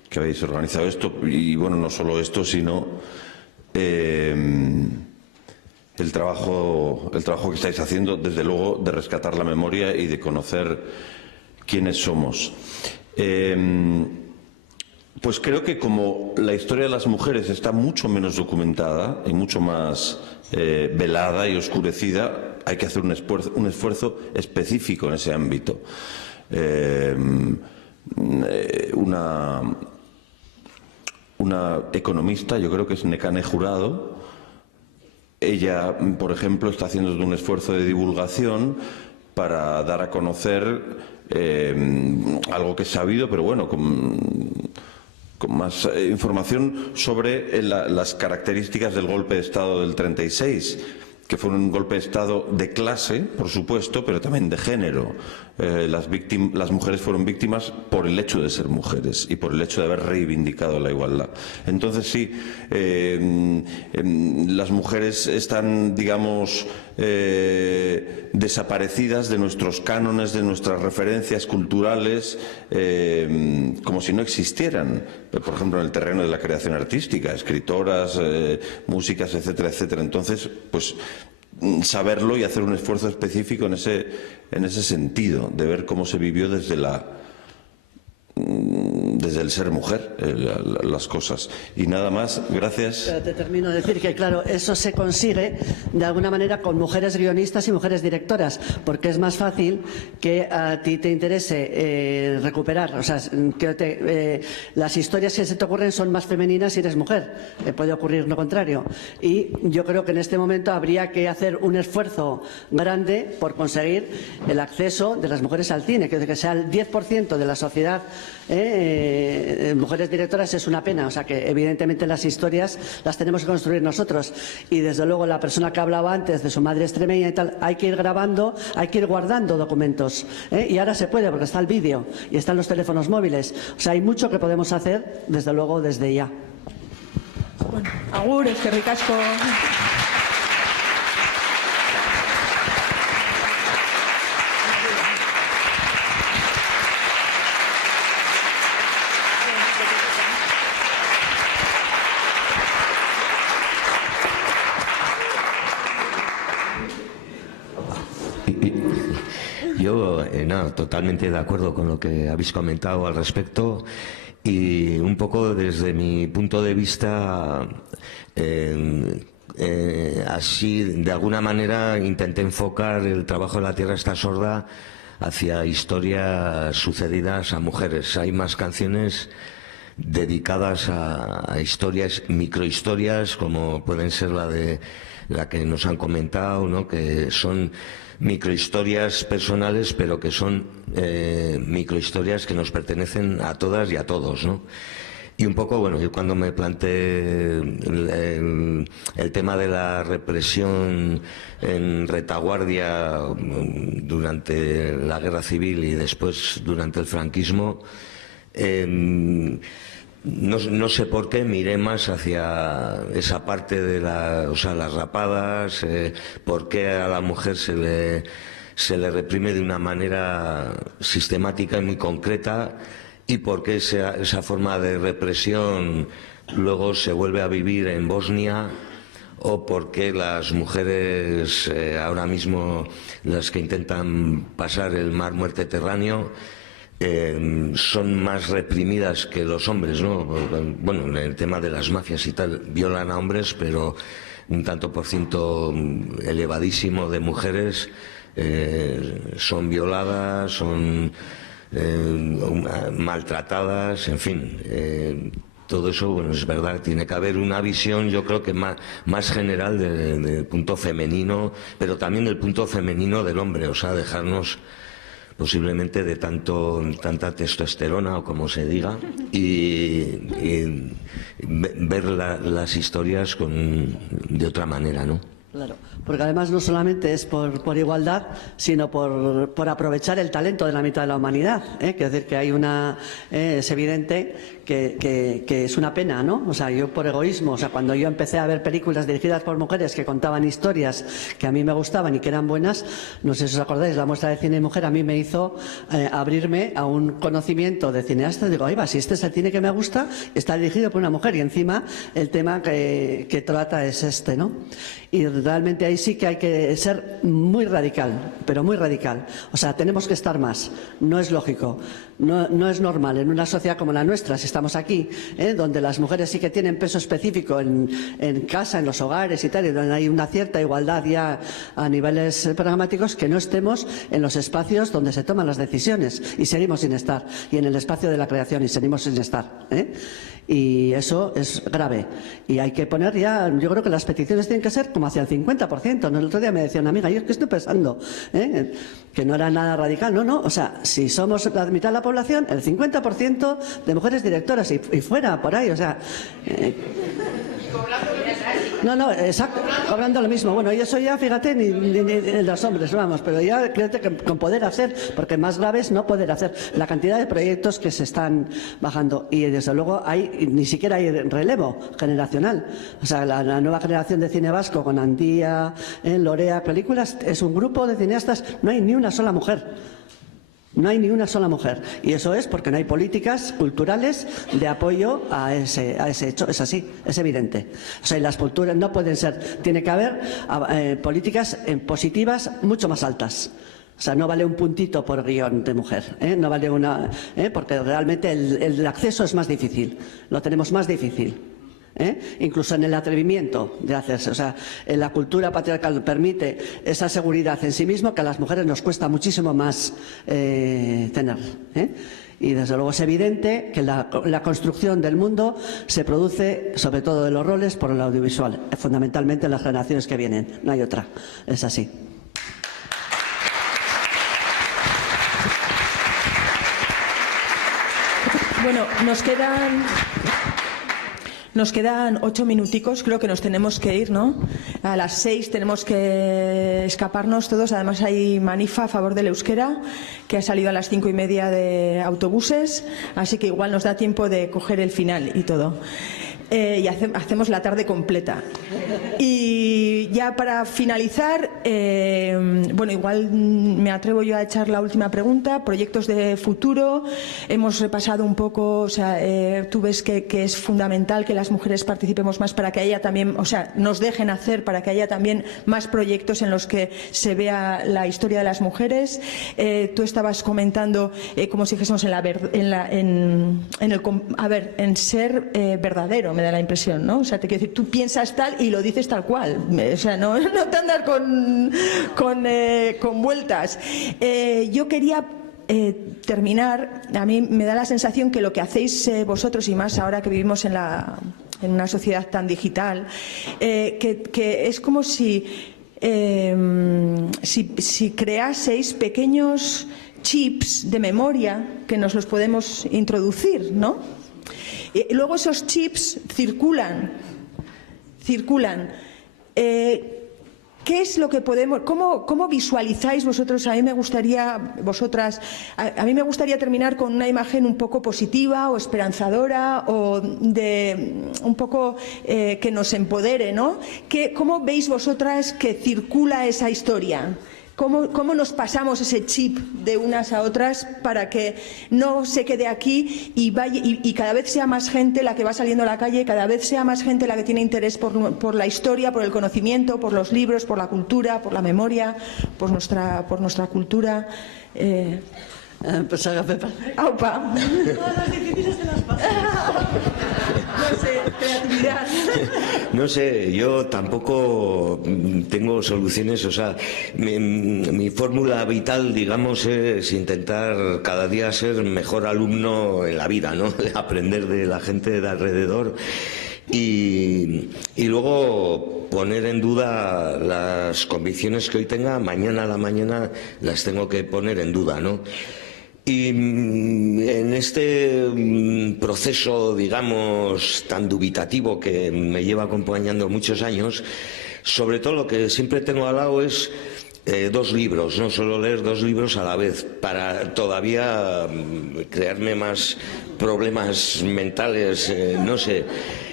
que habéis organizado esto, y bueno, no solo esto, sino el trabajo que estáis haciendo, desde luego, de rescatar la memoria y de conocer quiénes somos. Pues creo que como la historia de las mujeres está mucho menos documentada y mucho más velada y oscurecida, hay que hacer un esfuerzo específico en ese ámbito. Una economista, yo creo que es Nekane Jurado, ella, por ejemplo, está haciendo un esfuerzo de divulgación para dar a conocer algo que es sabido, pero bueno, con más información sobre las características del golpe de Estado del 36, que fue un golpe de Estado de clase, por supuesto, pero también de género. Las mujeres fueron víctimas por el hecho de ser mujeres y por el hecho de haber reivindicado la igualdad. Entonces sí, las mujeres están, digamos, desaparecidas de nuestros cánones, de nuestras referencias culturales, como si no existieran. Por ejemplo, en el terreno de la creación artística, escritoras, músicas, etcétera, etcétera. Entonces, pues saberlo y hacer un esfuerzo específico en ese sentido, de ver cómo se vivió desde el ser mujer, las cosas. Y nada más, gracias. Pero te termino de decir que, claro, eso se consigue de alguna manera con mujeres guionistas y mujeres directoras, porque es más fácil que a ti te interese recuperar, o sea, que las historias que se te ocurren son más femeninas si eres mujer, puede ocurrir lo contrario. Y yo creo que en este momento habría que hacer un esfuerzo grande por conseguir el acceso de las mujeres al cine, que sea el 10% de la sociedad. Mujeres directoras es una pena, o sea que evidentemente las historias las tenemos que construir nosotros, y desde luego la persona que hablaba antes de su madre extremeña y tal, hay que ir grabando, hay que ir guardando documentos, y ahora se puede porque está el vídeo y están los teléfonos móviles, o sea, hay mucho que podemos hacer desde luego desde ya. Bueno, agur, eskerrik asko. Yo, totalmente de acuerdo con lo que habéis comentado al respecto, y un poco desde mi punto de vista, así de alguna manera intenté enfocar el trabajo de La Tierra está sorda hacia historias sucedidas a mujeres. Hay más canciones dedicadas a historias, microhistorias, como pueden ser la que nos han comentado, ¿no? Que son microhistorias personales, pero que son microhistorias que nos pertenecen a todas y a todos, ¿no? Y un poco, bueno, yo cuando me planteé el tema de la represión en retaguardia durante la guerra civil y después durante el franquismo, no sé por qué miré más hacia esa parte de las rapadas, por qué a la mujer se le reprime de una manera sistemática y muy concreta, y por qué esa forma de represión luego se vuelve a vivir en Bosnia, o por qué las mujeres ahora mismo, las que intentan pasar el mar Mediterráneo, son más reprimidas que los hombres, ¿no? Bueno, en el tema de las mafias y tal, violan a hombres, pero un tanto por ciento elevadísimo de mujeres son violadas, son maltratadas, en fin. Todo eso, bueno, es verdad, tiene que haber una visión, yo creo que más general del punto femenino, pero también del punto femenino del hombre, o sea, dejarnos posiblemente de tanta testosterona, o como se diga, y ver las historias de otra manera, ¿no? Claro, porque además no solamente es por igualdad, sino por aprovechar el talento de la mitad de la humanidad. Quiero decir que hay es evidente que es una pena, ¿no? O sea, yo por egoísmo, o sea, cuando yo empecé a ver películas dirigidas por mujeres que contaban historias que a mí me gustaban y que eran buenas, no sé si os acordáis, la muestra de cine y mujer a mí me hizo abrirme a un conocimiento de cineastas. Digo, ahí va, si este es el cine que me gusta, está dirigido por una mujer, y encima el tema que trata es este, ¿no? Y realmente ahí sí que hay que ser muy radical, pero muy radical. O sea, tenemos que estar más. No es lógico, no es normal en una sociedad como la nuestra, si estamos aquí, donde las mujeres sí que tienen peso específico en casa, en los hogares y tal, y donde hay una cierta igualdad ya a niveles pragmáticos, que no estemos en los espacios donde se toman las decisiones, y seguimos sin estar, y en el espacio de la creación, y seguimos sin estar. Y eso es grave. Y hay que poner ya, yo creo que las peticiones tienen que ser como hacia el 50%. El otro día me decía una amiga, yo es que estoy pensando que no era nada radical. No, o sea, si somos la mitad de la población, el 50% de mujeres directoras y fuera, por ahí, o sea... No, exacto, cobrando lo mismo. Bueno, y eso ya, fíjate, ni los hombres, vamos, pero ya créete que con poder hacer, porque más grave es no poder hacer, la cantidad de proyectos que se están bajando, y desde luego ni siquiera hay relevo generacional. O sea, la nueva generación de cine vasco, con Andía, Lorea, películas, es un grupo de cineastas, no hay ni una sola mujer. No hay ni una sola mujer, y eso es porque no hay políticas culturales de apoyo a ese hecho. Es así, es evidente. O sea, y las culturas no pueden ser, tiene que haber políticas positivas mucho más altas. O sea, no vale un puntito por guión de mujer, no vale porque realmente el acceso es más difícil, lo tenemos más difícil. Incluso en el atrevimiento de hacerse. O sea, la cultura patriarcal permite esa seguridad en sí mismo que a las mujeres nos cuesta muchísimo más tener. Y desde luego es evidente que la construcción del mundo se produce, sobre todo de los roles, por el audiovisual, fundamentalmente en las generaciones que vienen. No hay otra. Es así. Bueno, nos quedan 8 minuticos, creo que nos tenemos que ir, ¿no? A las 6 tenemos que escaparnos todos. Además hay manifa a favor del euskera, que ha salido a las 5:30 de autobuses, así que igual nos da tiempo de coger el final y todo. Y hacemos la tarde completa. Y ya para finalizar, bueno, igual me atrevo yo a echar la última pregunta. Proyectos de futuro. Hemos repasado un poco, o sea, tú ves que es fundamental que las mujeres participemos más para que haya también, o sea, nos dejen hacer, para que haya también más proyectos en los que se vea la historia de las mujeres. Tú estabas comentando, como si dijésemos en ser verdadero, me da la impresión, ¿no? O sea, te quiero decir, tú piensas tal y lo dices tal cual. O sea, no te andar con vueltas. Yo quería terminar. A mí me da la sensación que lo que hacéis vosotros, y más ahora que vivimos en una sociedad tan digital, que es como si creaseis pequeños chips de memoria que nos los podemos introducir, ¿no? Y luego esos chips circulan. ¿Qué es lo que podemos, cómo visualizáis vosotros? A mí me gustaría, a mí me gustaría terminar con una imagen un poco positiva o esperanzadora o de un poco que nos empodere, ¿no? ¿Cómo veis vosotras que circula esa historia? ¿Cómo nos pasamos ese chip de unas a otras para que no se quede aquí y cada vez sea más gente la que va saliendo a la calle, cada vez sea más gente la que tiene interés por la historia, por el conocimiento, por los libros, por la cultura, por la memoria, por nuestra cultura? Pues haga Pepa. ¡Aupa! Todas las difíciles de las pasas. No sé, creatividad. No sé, yo tampoco tengo soluciones, o sea, mi fórmula vital, digamos, es intentar cada día ser mejor alumno en la vida, ¿no? Aprender de la gente de alrededor y luego poner en duda las convicciones que hoy tenga, mañana a la mañana las tengo que poner en duda, ¿no? Y en este proceso, digamos, tan dubitativo que me lleva acompañando muchos años, sobre todo lo que siempre tengo al lado es 2 libros, no solo leer 2 libros a la vez, para todavía crearme más problemas mentales, no sé.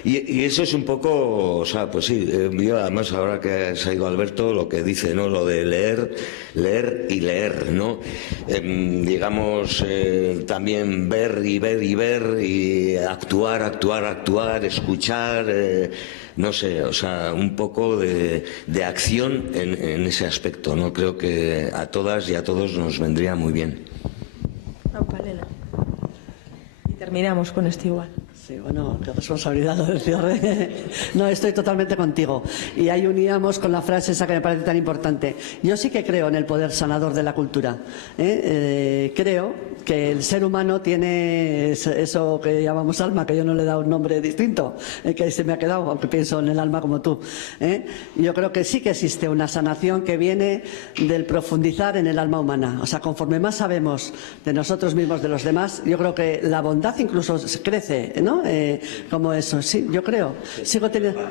Y eso es un poco, o sea, pues sí, yo además ahora que se ha ido Alberto, lo que dice, ¿no? Lo de leer y leer, ¿no? Digamos, también ver y actuar, escuchar, no sé, o sea, un poco de acción en ese aspecto, ¿no? Creo que a todas y a todos nos vendría muy bien. Y terminamos con esto igual. Sí, bueno, qué responsabilidad lo del cierre. No, estoy totalmente contigo. Y ahí uníamos con la frase esa que me parece tan importante. Yo sí que creo en el poder sanador de la cultura. Creo que el ser humano tiene eso que llamamos alma, que yo no le he dado un nombre distinto, que se me ha quedado, aunque pienso en el alma como tú. Yo creo que sí que existe una sanación que viene del profundizar en el alma humana. O sea, conforme más sabemos de nosotros mismos, de los demás, yo creo que la bondad incluso crece, ¿no? Como eso, sí, yo creo. Sigo teniendo.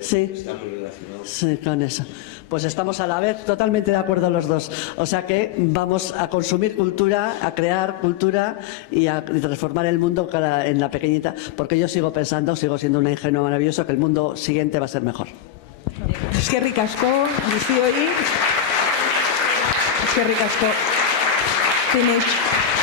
Sí. Está muy relacionado. Sí, con eso. Pues estamos a la vez totalmente de acuerdo los dos. O sea que vamos a consumir cultura, a crear cultura y a transformar el mundo en la pequeñita. Porque yo sigo pensando, sigo siendo una ingenua maravillosa, que el mundo siguiente va a ser mejor. Eskerrik asko, guztioi. Eskerrik asko. Finish.